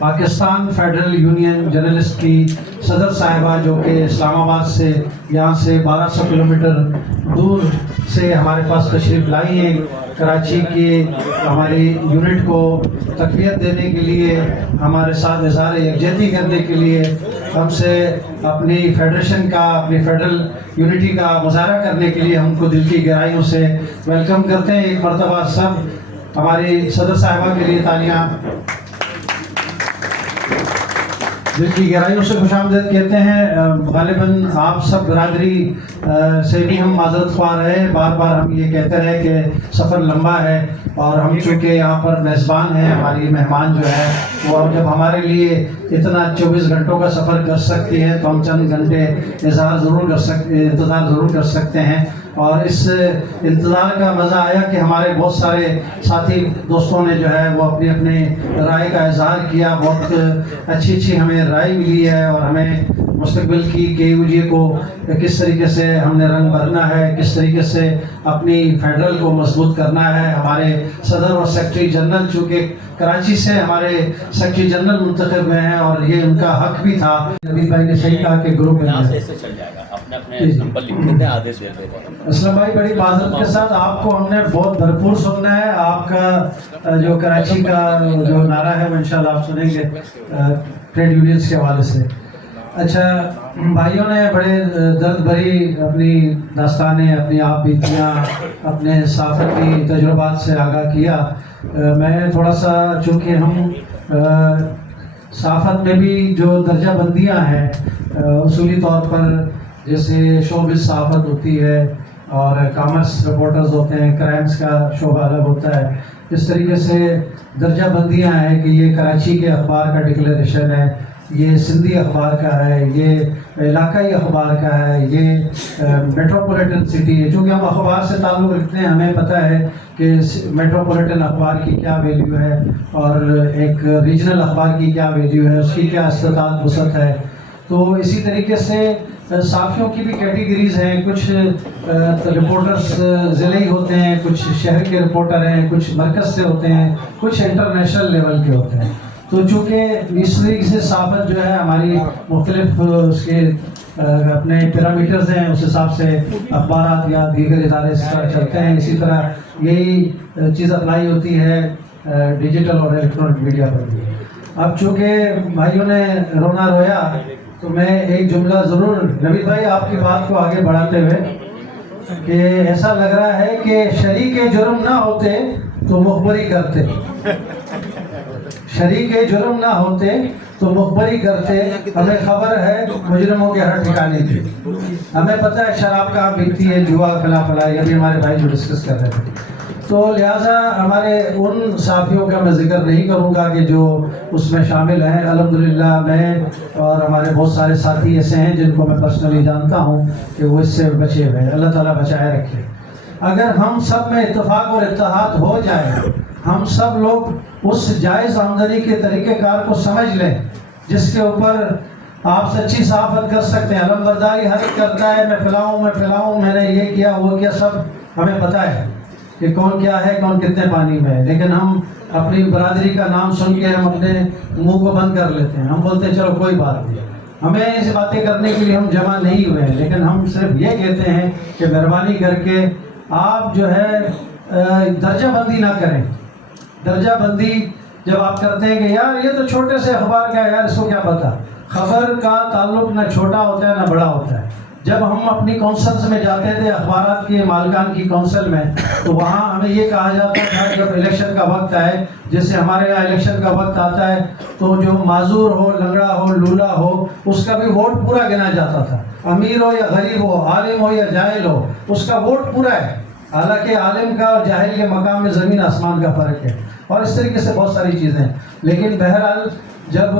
پاکستان فیڈرل یونین جرنلسٹ کی صدر صاحبہ جو کہ اسلام آباد سے یہاں سے 1200 کلومیٹر دور سے ہمارے پاس تشریف لائی ہیں کراچی کی ہماری یونٹ کو تقویت دینے کے لیے، ہمارے ساتھ اظہار یکجہتی کرنے کے لیے، ہم سے اپنی فیڈریشن کا، اپنی فیڈرل یونٹی کا مظاہرہ کرنے کے لیے ہم کو دل کی گہرائیوں سے ویلکم کرتے ہیں۔ ایک مرتبہ سب ہماری صدر صاحبہ کے لیے تالیاں، دل کی گہرائیوں سے خوش آمدید کہتے ہیں۔ غالباً آپ سب برادری سے بھی ہم معذرت خواہ رہے، بار بار ہم یہ کہتے رہے کہ سفر لمبا ہے، اور ہم چونکہ یہاں پر میزبان ہیں، ہماری مہمان جو ہے وہ جب ہمارے لیے اتنا 24 گھنٹوں کا سفر کر سکتی ہے تو ہم چند گھنٹے انتظار ضرور کر سکتے ہیں۔ اور اس انتظار کا مزہ آیا کہ ہمارے بہت سارے ساتھی دوستوں نے جو ہے وہ اپنی اپنی رائے کا اظہار کیا، بہت اچھی ہمیں رائے ملی ہے، اور ہمیں مستقبل کی KUJ کو کس طریقے سے ہم نے رنگ بھرنا ہے، کس طریقے سے اپنی فیڈرل کو مضبوط کرنا ہے۔ ہمارے صدر اور سیکرٹری جنرل چونکہ کراچی سے ہمارے سیکرٹری جنرل منتخب ہوئے ہیں، اور یہ ان کا حق بھی تھا۔ نبیل بھائی نے صحیح کہا کہ گروپ اسلم بھائی بڑی معذرت کے ساتھ آپ کو ہم نے بہت بھرپور سننا ہے۔ آپ کا جو کراچی کا جو نعرہ ہے وہ انشاءاللہ آپ سنیں گے ٹریڈ یونینز کے حوالے سے۔ اچھا، بھائیوں نے بڑے درد بھری اپنی داستانیں، اپنی آپ بیتیاں، اپنے صحافتی تجربات سے آگاہ کیا۔ میں تھوڑا سا، چونکہ ہم صحافت میں بھی جو درجہ بندیاں ہیں اصولی طور پر، جیسے شوبز صحافت ہوتی ہے اور کامرس رپورٹرز ہوتے ہیں، کرائمز کا شعبہ الگ ہوتا ہے، اس طریقے سے درجہ بندیاں ہیں کہ یہ کراچی کے اخبار کا ڈکلیریشن ہے، یہ سندھی اخبار کا ہے، یہ علاقائی اخبار کا ہے، یہ میٹروپولیٹن سٹی ہے۔ چونکہ ہم اخبار سے تعلق رکھتے ہیں، ہمیں پتہ ہے کہ میٹروپولیٹن اخبار کی کیا ویلیو ہے اور ایک ریجنل اخبار کی کیا ویلیو ہے، اس کی کیا استطاعت وسعت ہے۔ تو اسی طریقے سے صحافیوں کی بھی کیٹیگریز ہیں، کچھ رپورٹرز ضلعی ہوتے ہیں، کچھ شہر کے رپورٹر ہیں، کچھ مرکز سے ہوتے ہیں، کچھ انٹرنیشنل لیول کے ہوتے ہیں۔ تو چونکہ اس طریقے سے صحافت جو ہے ہماری مختلف اس کے اپنے پیرامیٹرز ہیں، اس حساب سے اخبارات یا دیگر ادارے اس طرح چلتے ہیں۔ اسی طرح یہی چیز اپلائی ہوتی ہے ڈیجیٹل اور الیکٹرانک میڈیا پر بھی۔ اب چونکہ بھائیوں نے رونا رویا تو میں ایک جملہ ضرور، نبیل بھائی آپ کی بات کو آگے بڑھاتے ہوئے، کہ ایسا لگ رہا ہے کہ شریک جرم نہ ہوتے تو مخبری کرتے، شریک جرم نہ ہوتے تو مخبری کرتے۔ ہمیں خبر ہے مجرموں کے ہر ٹھکانے کی، ہمیں پتہ ہے شراب کہاں بکتی ہے، جوا فلا یہ بھی ہمارے بھائی جو ڈسکس کر رہے تھے۔ تو لہٰذا ہمارے ان صحافیوں کا میں ذکر نہیں کروں گا کہ جو اس میں شامل ہیں۔ الحمدللہ میں اور ہمارے بہت سارے ساتھی ایسے ہیں جن کو میں پرسنلی جانتا ہوں کہ وہ اس سے بچے ہوئے ہیں، اللہ تعالیٰ بچائے رکھے۔ اگر ہم سب میں اتفاق اور اتحاد ہو جائے، ہم سب لوگ اس جائز آمدنی کے طریقہ کار کو سمجھ لیں جس کے اوپر آپ سچی صحافت کر سکتے ہیں۔ علم برداری ہر ایک کرتا ہے، میں فلاؤں، میں نے یہ کیا وہ کیا، سب ہمیں پتہ ہے کہ کون کیا ہے، کون کتنے پانی میں ہے، لیکن ہم اپنی برادری کا نام سن کے ہم اپنے منہ کو بند کر لیتے ہیں، ہم بولتے ہیں چلو کوئی بات نہیں۔ ہمیں ایسی باتیں کرنے کے لیے ہم جمع نہیں ہوئے ہیں، لیکن ہم صرف یہ کہتے ہیں کہ مہربانی کر کے آپ جو ہے درجہ بندی نہ کریں۔ درجہ بندی جب آپ کرتے ہیں کہ یار یہ تو چھوٹے سے اخبار کا ہے، یار اس کو کیا پتہ، خبر کا تعلق نہ چھوٹا ہوتا ہے نہ بڑا ہوتا ہے۔ جب ہم اپنی کونسلز میں جاتے تھے، اخبارات کے مالکان کی کونسل میں، تو وہاں ہمیں یہ کہا جاتا تھا جب الیکشن کا وقت آئے، جیسے ہمارے یہاں الیکشن کا وقت آتا ہے تو جو معذور ہو، لنگڑا ہو، لولا ہو، اس کا بھی ووٹ پورا گنا جاتا تھا، امیر ہو یا غریب ہو، عالم ہو یا جاہل ہو، اس کا ووٹ پورا ہے۔ حالانکہ عالم کا اور جاہل کے مقام میں زمین آسمان کا فرق ہے، اور اس طریقے سے بہت ساری چیزیں۔ لیکن بہرحال جب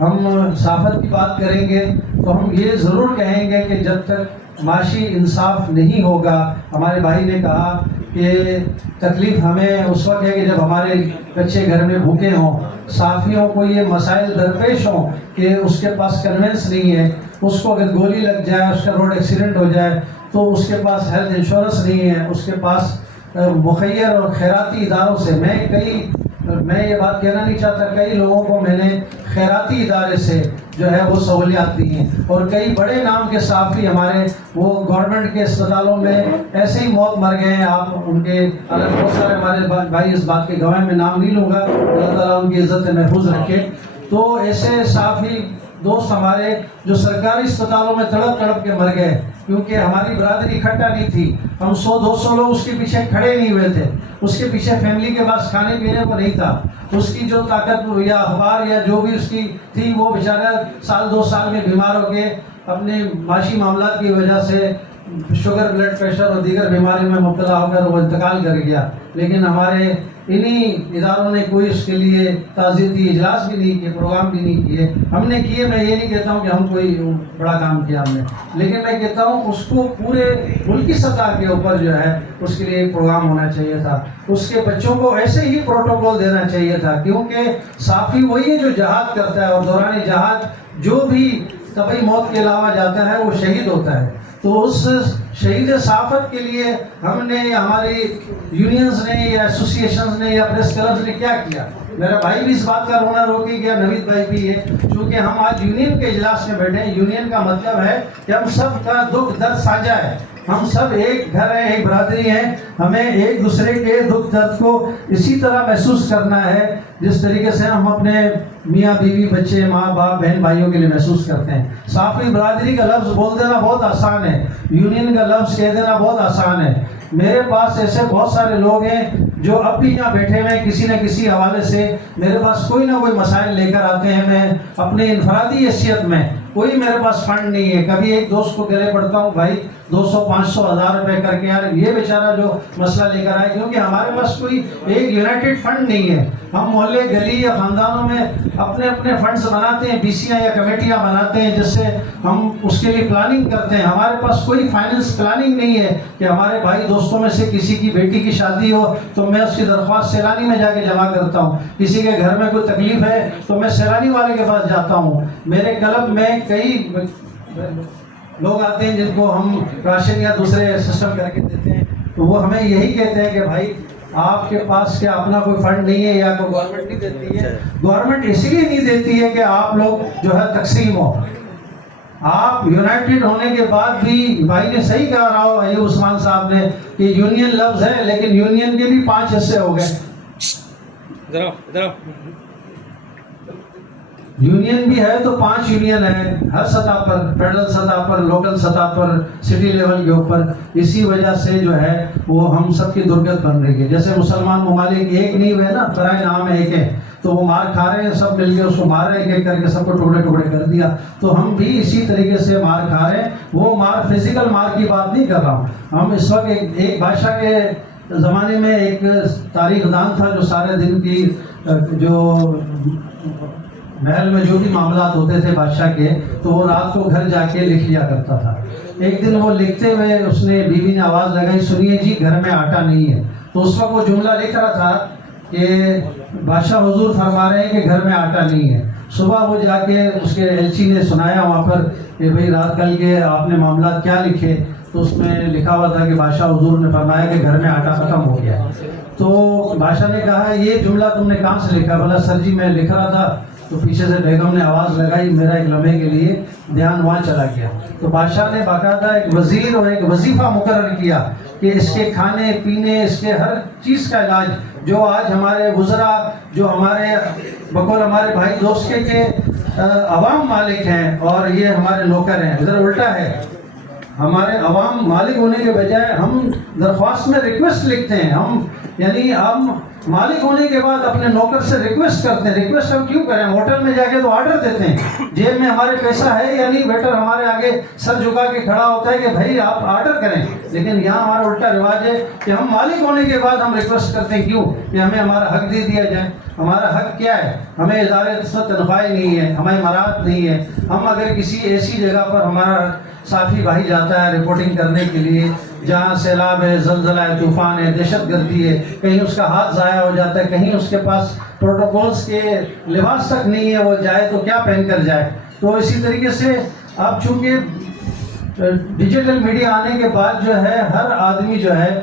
ہم صحافت کی بات کریں گے تو ہم یہ ضرور کہیں گے کہ جب تک معاشی انصاف نہیں ہوگا، ہمارے بھائی نے کہا کہ تکلیف ہمیں اس وقت ہے کہ جب ہمارے بچے گھر میں بھوکے ہوں، صحافیوں کو یہ مسائل درپیش ہوں کہ اس کے پاس کنوینس نہیں ہے، اس کو اگر گولی لگ جائے، اس کا روڈ ایکسیڈنٹ ہو جائے تو اس کے پاس ہیلتھ انشورنس نہیں ہے، اس کے پاس مخیر اور خیراتی اداروں سے، میں کئی میں یہ بات کہنا نہیں چاہتا، کئی لوگوں کو میں نے خیراتی ادارے سے جو ہے وہ سہولیات دی ہیں، اور کئی بڑے نام کے صحافی ہمارے وہ گورنمنٹ کے اسپتالوں میں ایسے ہی موت مر گئے ہیں. آپ ان کے الگ بہت سارے ہمارے بھائی اس بات کے گواہ، میں نام نہیں لوں گا، اللہ تعالیٰ ان کی عزت محفوظ رکھے. تو ایسے صحافی دوست ہمارے جو سرکاری اسپتالوں میں تڑپ تڑپ کے مر گئے، کیونکہ ہماری برادری اکٹھا نہیں تھی. ہم 100-200 لوگ اس کے پیچھے کھڑے نہیں ہوئے تھے، اس کے پیچھے فیملی کے پاس کھانے پینے کو نہیں تھا. اس کی جو طاقت یا اخبار یا جو بھی اس کی تھی، وہ بیچارہ 1-2 سال میں بیمار ہو کے اپنے معاشی معاملات کی وجہ سے شوگر، بلڈ پریشر اور دیگر بیماری میں مبتلا ہو کر وہ انتقال کر گیا. لیکن ہمارے انہی اداروں نے کوئی اس کے لیے تعزیتی اجلاس بھی نہیں کیے، پروگرام بھی نہیں کیے. ہم نے کیے، میں یہ نہیں کہتا ہوں کہ ہم کوئی بڑا کام کیا ہم نے، لیکن میں کہتا ہوں اس کو پورے ملکی سطح کے اوپر جو ہے اس کے لیے ایک پروگرام ہونا چاہیے تھا. اس کے بچوں کو ایسے ہی پروٹوکول دینا چاہیے تھا، کیونکہ صحافی وہی ہے جو جہاد کرتا ہے، اور دوران جہاد جو بھی طبعی موت کے علاوہ جاتا ہے وہ شہید ہوتا ہے. تو اس شہید صحافت کے لیے ہم نے، ہماری یونینز نے یا ایسوسیشنز نے یا پریس کلبز نے کیا کیا؟ میرا بھائی بھی اس بات کا رونا روکے گیا، نوید بھائی بھی ہے، چونکہ ہم آج یونین کے اجلاس میں بیٹھے ہیں. یونین کا مطلب ہے کہ ہم سب کا دکھ درد ساجھا ہے، ہم سب ایک گھر ہیں، ایک برادری ہیں. ہمیں ایک دوسرے کے دکھ درد کو اسی طرح محسوس کرنا ہے جس طریقے سے ہم اپنے میاں بیوی، بچے، ماں باپ، بہن بھائیوں کے لیے محسوس کرتے ہیں. صحافی برادری کا لفظ بول دینا بہت آسان ہے، یونین کا لفظ کہہ دینا بہت آسان ہے. میرے پاس ایسے بہت سارے لوگ ہیں جو اب بھی یہاں بیٹھے ہوئے ہیں، کسی نہ کسی حوالے سے میرے پاس کوئی نہ کوئی مسائل لے کر آتے ہیں. میں اپنے انفرادی حیثیت میں، کوئی میرے پاس فنڈ نہیں ہے. کبھی ایک دوست کو گلے پڑتا ہوں، بھائی 200-500 ہزار روپے کر کے یار یہ بیچارہ جو مسئلہ لے کر آئے، کیونکہ ہمارے پاس کوئی ایک یونائٹڈ فنڈ نہیں ہے. ہم محلے، گلی یا خاندانوں میں اپنے اپنے فنڈز بناتے ہیں، BCیاں یا کمیٹیاں بناتے ہیں جس سے ہم اس کے لیے پلاننگ کرتے ہیں. ہمارے پاس کوئی فائننس پلاننگ نہیں ہے کہ ہمارے بھائی دوستوں میں سے کسی کی بیٹی کی شادی ہو تو میں اس کی درخواست سیلانی میں جا کے جمع کرتا ہوں. کسی کے گھر میں کوئی تکلیف ہے تو میں سیلانی والے کے پاس جاتا ہوں. میرے کلب میں کئی لوگ آتے ہیں جن کو ہم راشن یا دوسرے سسٹم کر کے دیتے ہیں، تو وہ ہمیں یہی کہتے ہیں کہ بھائی آپ کے پاس کیا اپنا کوئی فنڈ نہیں ہے یا کوئی گورنمنٹ نہیں دیتی ہے؟ گورنمنٹ اسی لیے نہیں دیتی ہے کہ آپ لوگ جو ہے تقسیم ہو. آپ یونائٹڈ ہونے کے بعد بھی، بھائی نے صحیح کہا رہا ہو ایوب عثمان صاحب نے کہ یونین لفظ ہے، لیکن یونین کے بھی 5 حصے ہو گئے. یونین بھی ہے تو 5 یونین ہے ہر سطح پر، فیڈرل سطح پر، لوکل سطح پر، سٹی لیول کے اوپر. اسی وجہ سے جو ہے وہ ہم سب کی درگت بن رہی ہے. جیسے مسلمان ممالک ایک نہیں ہوئے نا، برائے نام ایک ہے، تو وہ مار کھا رہے ہیں، سب مل کے اس کو مار رہے ہیں، ایک ایک کر کے سب کو ٹکڑے ٹکڑے کر دیا. تو ہم بھی اسی طریقے سے مار کھا رہے ہیں. وہ مار فزیکل مار کی بات نہیں کر رہا ہوں. ہم اس وقت ایک بادشاہ کے زمانے میں ایک تاریخ دان تھا جو سارے دن کی جو محل میں جو بھی معاملات ہوتے تھے بادشاہ کے، تو وہ رات کو گھر جا کے لکھ لیا کرتا تھا. ایک دن وہ لکھتے ہوئے اس نے، بیوی نے آواز لگائی، سنیے جی گھر میں آٹا نہیں ہے. تو اس وقت وہ جملہ لکھ رہا تھا کہ بادشاہ حضور فرما رہے ہیں کہ گھر میں آٹا نہیں ہے. صبح وہ جا کے اس کے ایلچی نے سنایا وہاں پر کہ بھئی رات کل کے آپ نے معاملات کیا لکھے؟ تو اس میں لکھا ہوا تھا کہ بادشاہ حضور نے فرمایا کہ گھر میں آٹا ختم ہو گیا. تو بادشاہ نے کہا یہ جملہ تم نے کہاں سے لکھا؟ بولا سر جی میں لکھ رہا تھا، تو پیچھے سے بیگم نے آواز لگائی، میرا ایک لمحے کے لیے دھیان وہاں چلا گیا. تو بادشاہ نے باقاعدہ ایک وزیر اور ایک وظیفہ مقرر کیا کہ اس کے کھانے پینے، اس کے ہر چیز کا علاج، جو آج ہمارے وزراء، جو ہمارے بقول ہمارے بھائی دوست کے عوام مالک ہیں اور یہ ہمارے نوکر ہیں. ادھر الٹا ہے، ہمارے عوام مالک ہونے کے بجائے ہم درخواست میں ریکویسٹ لکھتے ہیں. یعنی ہم مالک ہونے کے بعد اپنے نوکر سے ریکویسٹ کرتے ہیں. ریکویسٹ ہم کیوں کریں؟ ہوٹل میں جا کے تو آرڈر دیتے ہیں، جیب میں ہمارے پیسہ ہے یا نہیں، ویٹر ہمارے آگے سر جھکا کے کھڑا ہوتا ہے کہ بھائی آپ آرڈر کریں. لیکن یہاں ہمارا الٹا رواج ہے کہ ہم مالک ہونے کے بعد ہم ریکویسٹ کرتے ہیں. کیوں؟ کہ ہمیں ہمارا حق دے دیا جائے. ہمارا حق کیا ہے؟ ہمیں ادارے سے تنخواہ نہیں ہے، ہمیں امارات نہیں ہے. ہم اگر کسی ایسی جگہ پر ہمارا صحافی بھائی جاتا ہے رپورٹنگ کرنے کے لیے جہاں سیلاب ہے، زلزلہ ہے، طوفان ہے، دہشت گردی ہے، کہیں اس کا ہاتھ ضائع ہو جاتا ہے، کہیں اس کے پاس پروٹوکولز کے لباس تک نہیں ہے، وہ جائے تو کیا پہن کر جائے. تو اسی طریقے سے اب چونکہ ڈیجیٹل میڈیا آنے کے بعد جو ہے ہر آدمی جو ہے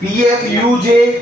PFUJ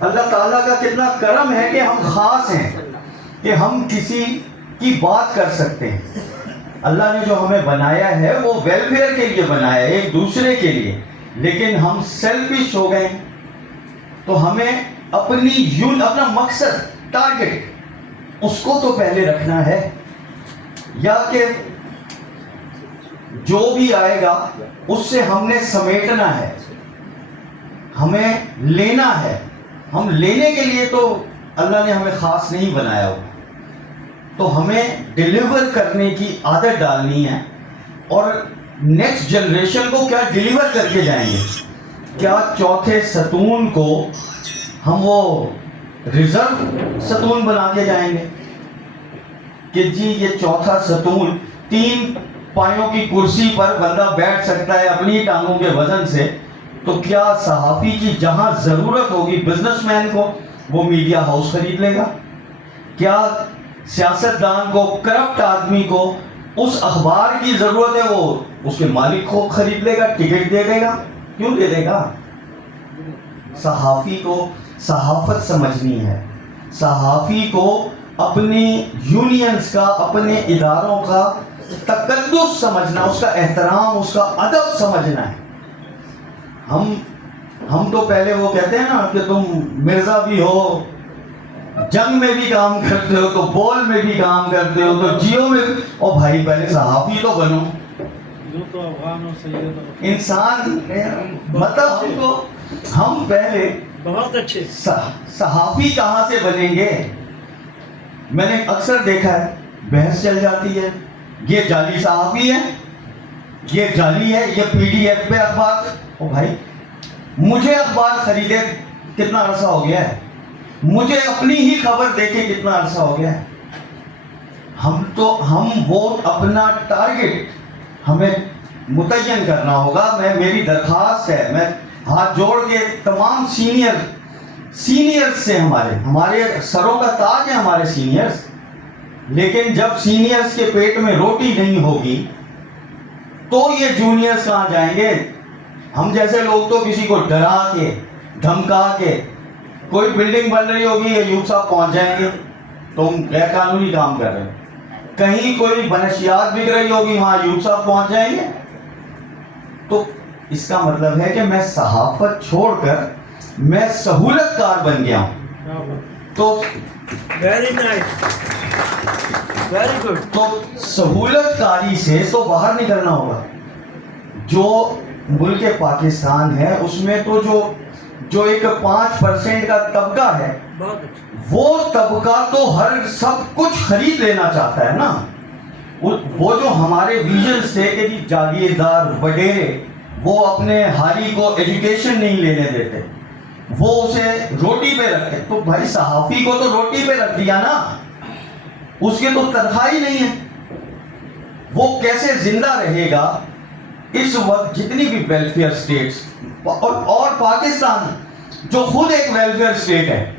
اللہ تعالیٰ کا کتنا کرم ہے کہ ہم خاص ہیں، کہ ہم کسی کی بات کر سکتے ہیں۔ اللہ نے جو ہمیں بنایا ہے وہ ویلفیئر کے لیے بنایا ہے، ایک دوسرے کے لیے، لیکن ہم سیلفش ہو گئے۔ تو ہمیں اپنا مقصد، ٹارگٹ، اس کو تو پہلے رکھنا ہے، یا کہ جو بھی آئے گا اس سے ہم نے سمیٹنا ہے، ہمیں لینا ہے۔ ہم لینے کے لیے تو اللہ نے ہمیں خاص نہیں بنایا ہو، تو ہمیں ڈیلیور کرنے کی عادت ڈالنی ہے، اور نیکسٹ جنریشن کو کیا ڈیلیور کر کے جائیں گے؟ کیا چوتھے ستون کو ہم وہ ریزرو ستون بنا کے جائیں گے کہ جی یہ چوتھا ستون 3 پایوں کی کرسی پر بندہ بیٹھ سکتا ہے اپنی ٹانگوں کے وزن سے؟ تو کیا صحافی کی جہاں ضرورت ہوگی بزنس مین کو، وہ میڈیا ہاؤس خرید لے گا؟ کیا سیاستدان کو، کرپٹ آدمی کو اس اخبار کی ضرورت ہے، وہ اس کے مالک کو خرید لے گا، ٹکٹ دے دے گا؟ کیوں دے دے گا؟ صحافی کو صحافت سمجھنی ہے، صحافی کو اپنی یونینز کا، اپنے اداروں کا تقدس سمجھنا، اس کا احترام، اس کا ادب سمجھنا ہے۔ ہم تو پہلے وہ کہتے ہیں نا کہ تم مرزا بھی ہو، جنگ میں بھی کام کرتے ہو، تو بول میں بھی کام کرتے ہو، تو جیو میں بھی، اور بھائی پہلے صحافی تو بنو، انسان، مطلب ہم پہلے بہت اچھے صحافی کہاں سے بنیں گے؟ میں نے اکثر دیکھا ہے بحث چل جاتی ہے، یہ جعلی صحافی ہے، یہ جعلی ہے، یہ پی ڈی ایف پہ اخبار۔ او بھائی، مجھے اخبار خریدے کتنا عرصہ ہو گیا ہے، مجھے اپنی ہی خبر دیکھے کتنا عرصہ ہو گیا ہے۔ ہم وہ اپنا ٹارگٹ ہمیں متعین کرنا ہوگا۔ میری درخواست ہے، میں ہاتھ جوڑ کے تمام سینئر سے، ہمارے سروں کا تاج ہے ہمارے سینئرز، لیکن جب سینئرز کے پیٹ میں روٹی نہیں ہوگی تو یہ جونیئرز کہاں جائیں گے؟ ہم جیسے لوگ تو کسی کو ڈرا کے، دھمکا کے، کوئی بلڈنگ بن رہی ہوگی، ایوب صاحب پہنچ جائیں گے، تم غیر قانونی کام کر رہے ہیں، کہیں کوئی بنشیات بک رہی ہوگی، وہاں ایوب صاحب پہنچ جائیں گے۔ تو اس کا مطلب ہے کہ میں صحافت چھوڑ کر میں سہولت کار بن گیا ہوں۔ تو ویری نائس، ویری گڈ۔ تو سہولت کاری سے تو باہر نکلنا ہوگا۔ جو ملک پاکستان ہے اس میں تو جو ایک 5% کا طبقہ ہے، وہ طبقہ تو سب کچھ خرید لینا چاہتا ہے نا۔ وہ جو ہمارے ویژنز تھے کہ جی جاگیردار وڈیرے، وہ اپنے حالی کو ایجوکیشن نہیں لینے دیتے، وہ اسے روٹی پہ رکھتے، تو بھائی صحافی کو تو روٹی پہ رکھ دیا نا، اس کے تو تنخواہ ہی نہیں ہے، وہ کیسے زندہ رہے گا؟ اس وقت جتنی بھی ویلفیئر اسٹیٹس اور پاکستان جو خود ایک ویلفیئر اسٹیٹ ہے،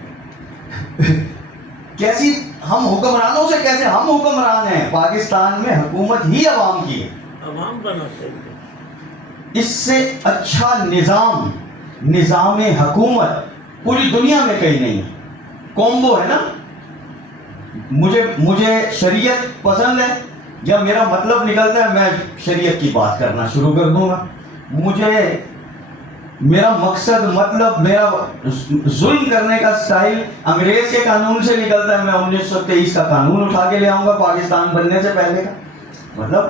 کیسی ہم حکمرانوں سے، کیسے ہم حکمران ہیں؟ پاکستان میں حکومت ہی عوام کی ہے، عوام بنا چاہیے۔ اس سے اچھا نظام حکومت پوری دنیا میں کہیں نہیں ہے۔ کومبو ہے نا، مجھے شریعت پسند ہے، جب میرا مطلب نکلتا ہے میں شریعت کی بات کرنا شروع کر دوں گا۔ میرا مقصد، مطلب، میرا ظلم کرنے کا سٹائل انگریز کے قانون سے نکلتا ہے، میں 1923 کا قانون اٹھا کے لے آؤں گا پاکستان بننے سے پہلے کا۔ مطلب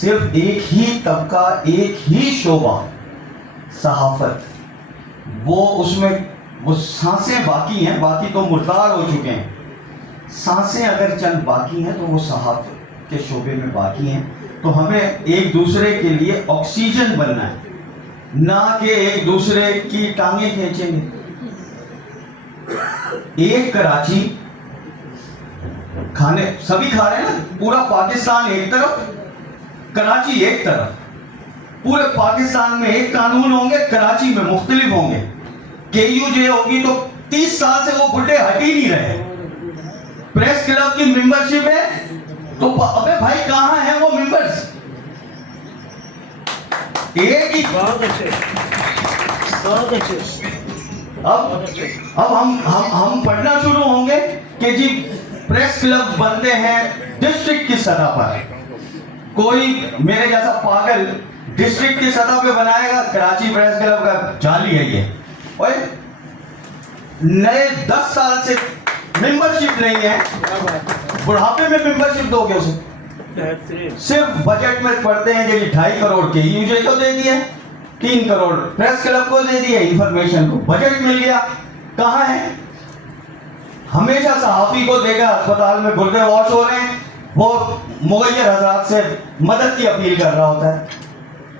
صرف ایک ہی طبقہ، ایک ہی شعبہ، صحافت، وہ اس میں وہ سانسیں باقی ہیں، باقی تو مردار ہو چکے ہیں، سانسیں اگر چند باقی ہیں تو وہ صحافت کے شعبے میں باقی ہیں۔ تو ہمیں ایک دوسرے کے لیے آکسیجن بننا ہے، نہ کہ ایک دوسرے کی ٹانگیں کھینچیں گے۔ ایک کراچی کھانے سبھی کھا رہے ہیں نا، پورا پاکستان ایک طرف، کراچی ایک طرف، پورے پاکستان میں ایک قانون ہوں گے، کراچی میں مختلف ہوں گے۔ KUJ ہوگی تو 30 سال سے وہ بڈھے ہٹ ہی نہیں رہے۔ پریس کلب کی ممبرشپ ہے تو ابے بھائی کہاں ہیں وہ ممبرز؟ ایک ہی بہت اچھے، بہت اچھے۔ اب ہم پڑھنا شروع ہوں گے کہ جی پریس کلب بنتے ہیں ڈسٹرکٹ کی سطح پر. کوئی میرے جیسا پاگل ڈسٹرکٹ کی سطح پہ بنائے گا کراچی پریس کلب کا جعلی ہے یہ. اور نئے 10 سال سے ممبرشپ نہیں ہے, بڑھاپے میں ممبرشپ دو گے اسے. صرف بجٹ میں پڑھتے ہیں کہ 2.5 کروڑ کے یوجے کو دے دیے, 3 کروڑ پریس کلب کو دے دیے, انفارمیشن کو بجٹ مل گیا. کہاں ہے؟ ہمیشہ صحافی کو دیکھا اسپتال میں گردے واش ہو رہے ہیں, وہ مغیر حضرات سے مدد کی اپیل کر رہا ہوتا ہے.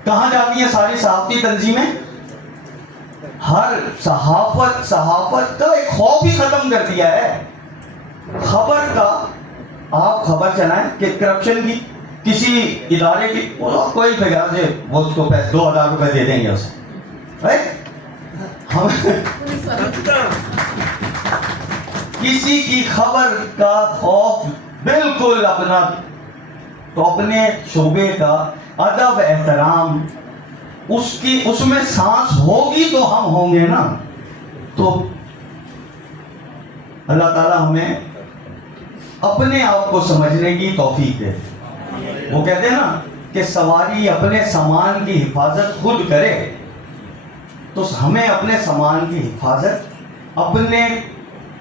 کہاں جاتی ہیں ساری صحافتی تنظیمیں؟ ہر صحافت کا ایک خوف ہی ختم کر دیا ہے. خبر کا آپ خبر چلائیں کہ کرپشن کی کسی ادارے کی کوئی فیاض ہے, وہ اس کو 2,000 روپے دے دیں گے اسے. کسی کی خبر کا خوف بالکل اپنا, تو اپنے شعبے کا ادب احترام اس میں سانس ہوگی تو ہم ہوں گے نا. تو اللہ تعالیٰ ہمیں اپنے آپ کو سمجھنے کی توفیق دے. وہ کہتے ہیں نا کہ سواری اپنے سامان کی حفاظت خود کرے, تو ہمیں اپنے سامان کی حفاظت, اپنے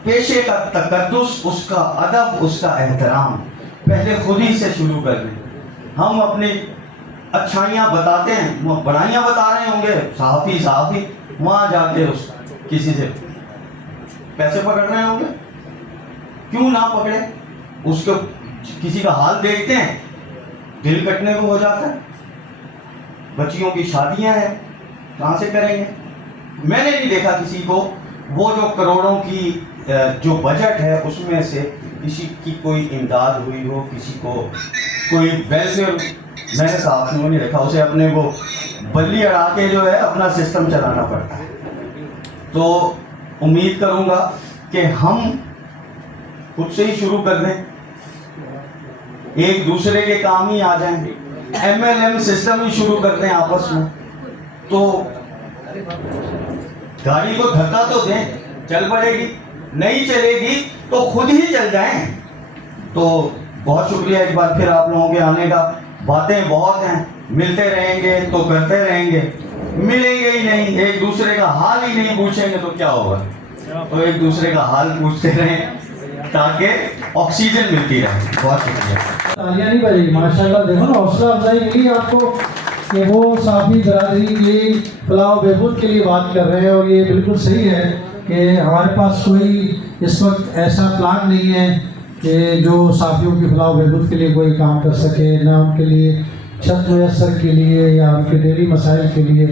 پیشے کا تقدس, اس کا ادب, اس کا احترام پہلے خود ہی سے شروع کر دیں. ہم اپنی اچھائیاں بتاتے ہیں, وہ برائیاں بتا رہے ہوں گے صحافی وہاں جا کے کسی سے پیسے پکڑ رہے ہوں گے. کیوں نہ پکڑے, اس کو کسی کا حال دیکھتے ہیں دل کٹنے کو ہو جاتا ہے. بچیوں کی شادیاں ہیں, کہاں سے کریں گے؟ میں نے نہیں دیکھا کسی کو وہ جو کروڑوں کی جو بجٹ ہے اس میں سے کسی کی کوئی امداد ہوئی ہو, کسی کو کوئی ویلفیئر, میں نے صاحب نے نہیں دیکھا. اسے اپنے وہ بلی اڑا کے جو ہے اپنا سسٹم چلانا پڑتا ہے. تو امید کروں گا کہ ہم خود سے ہی شروع کر دیں, ایک دوسرے کے کام ہی آ جائیں, MLM سسٹم ہی شروع کر دیں آپس میں. تو گاڑی کو دھکا تو دیں, چل پڑے گی. نہیں چلے گی تو خود ہی چل جائیں. تو بہت شکریہ ایک بار پھر آپ لوگوں کے آنے کا. باتیں بہت ہیں, ملتے رہیں گے تو کرتے رہیں گے, ملیں گے ہی نہیں, ایک دوسرے کا حال ہی نہیں پوچھیں گے تو کیا ہوگا. تو ایک دوسرے کا حال پوچھتے رہیں تاکہ آکسیجن ملتی رہے. بہت شکریہ. تالیاں نہیں بجے گی ماشاء اللہ. دیکھو نا حوصلہ افزائی ملی آپ کو کہ وہ صحافی برادری کی فلاح و بہبود کے لیے بات کر رہے ہیں, اور یہ بالکل صحیح ہے کہ ہمارے پاس کوئی اس وقت ایسا پلان نہیں ہے کہ جو صحافیوں کی فلاح و بہبود کے لیے کوئی کام کر سکے, نہ ان کے لیے چھت میسر کے لیے یا ان کے ڈیلی مسائل کے لیے.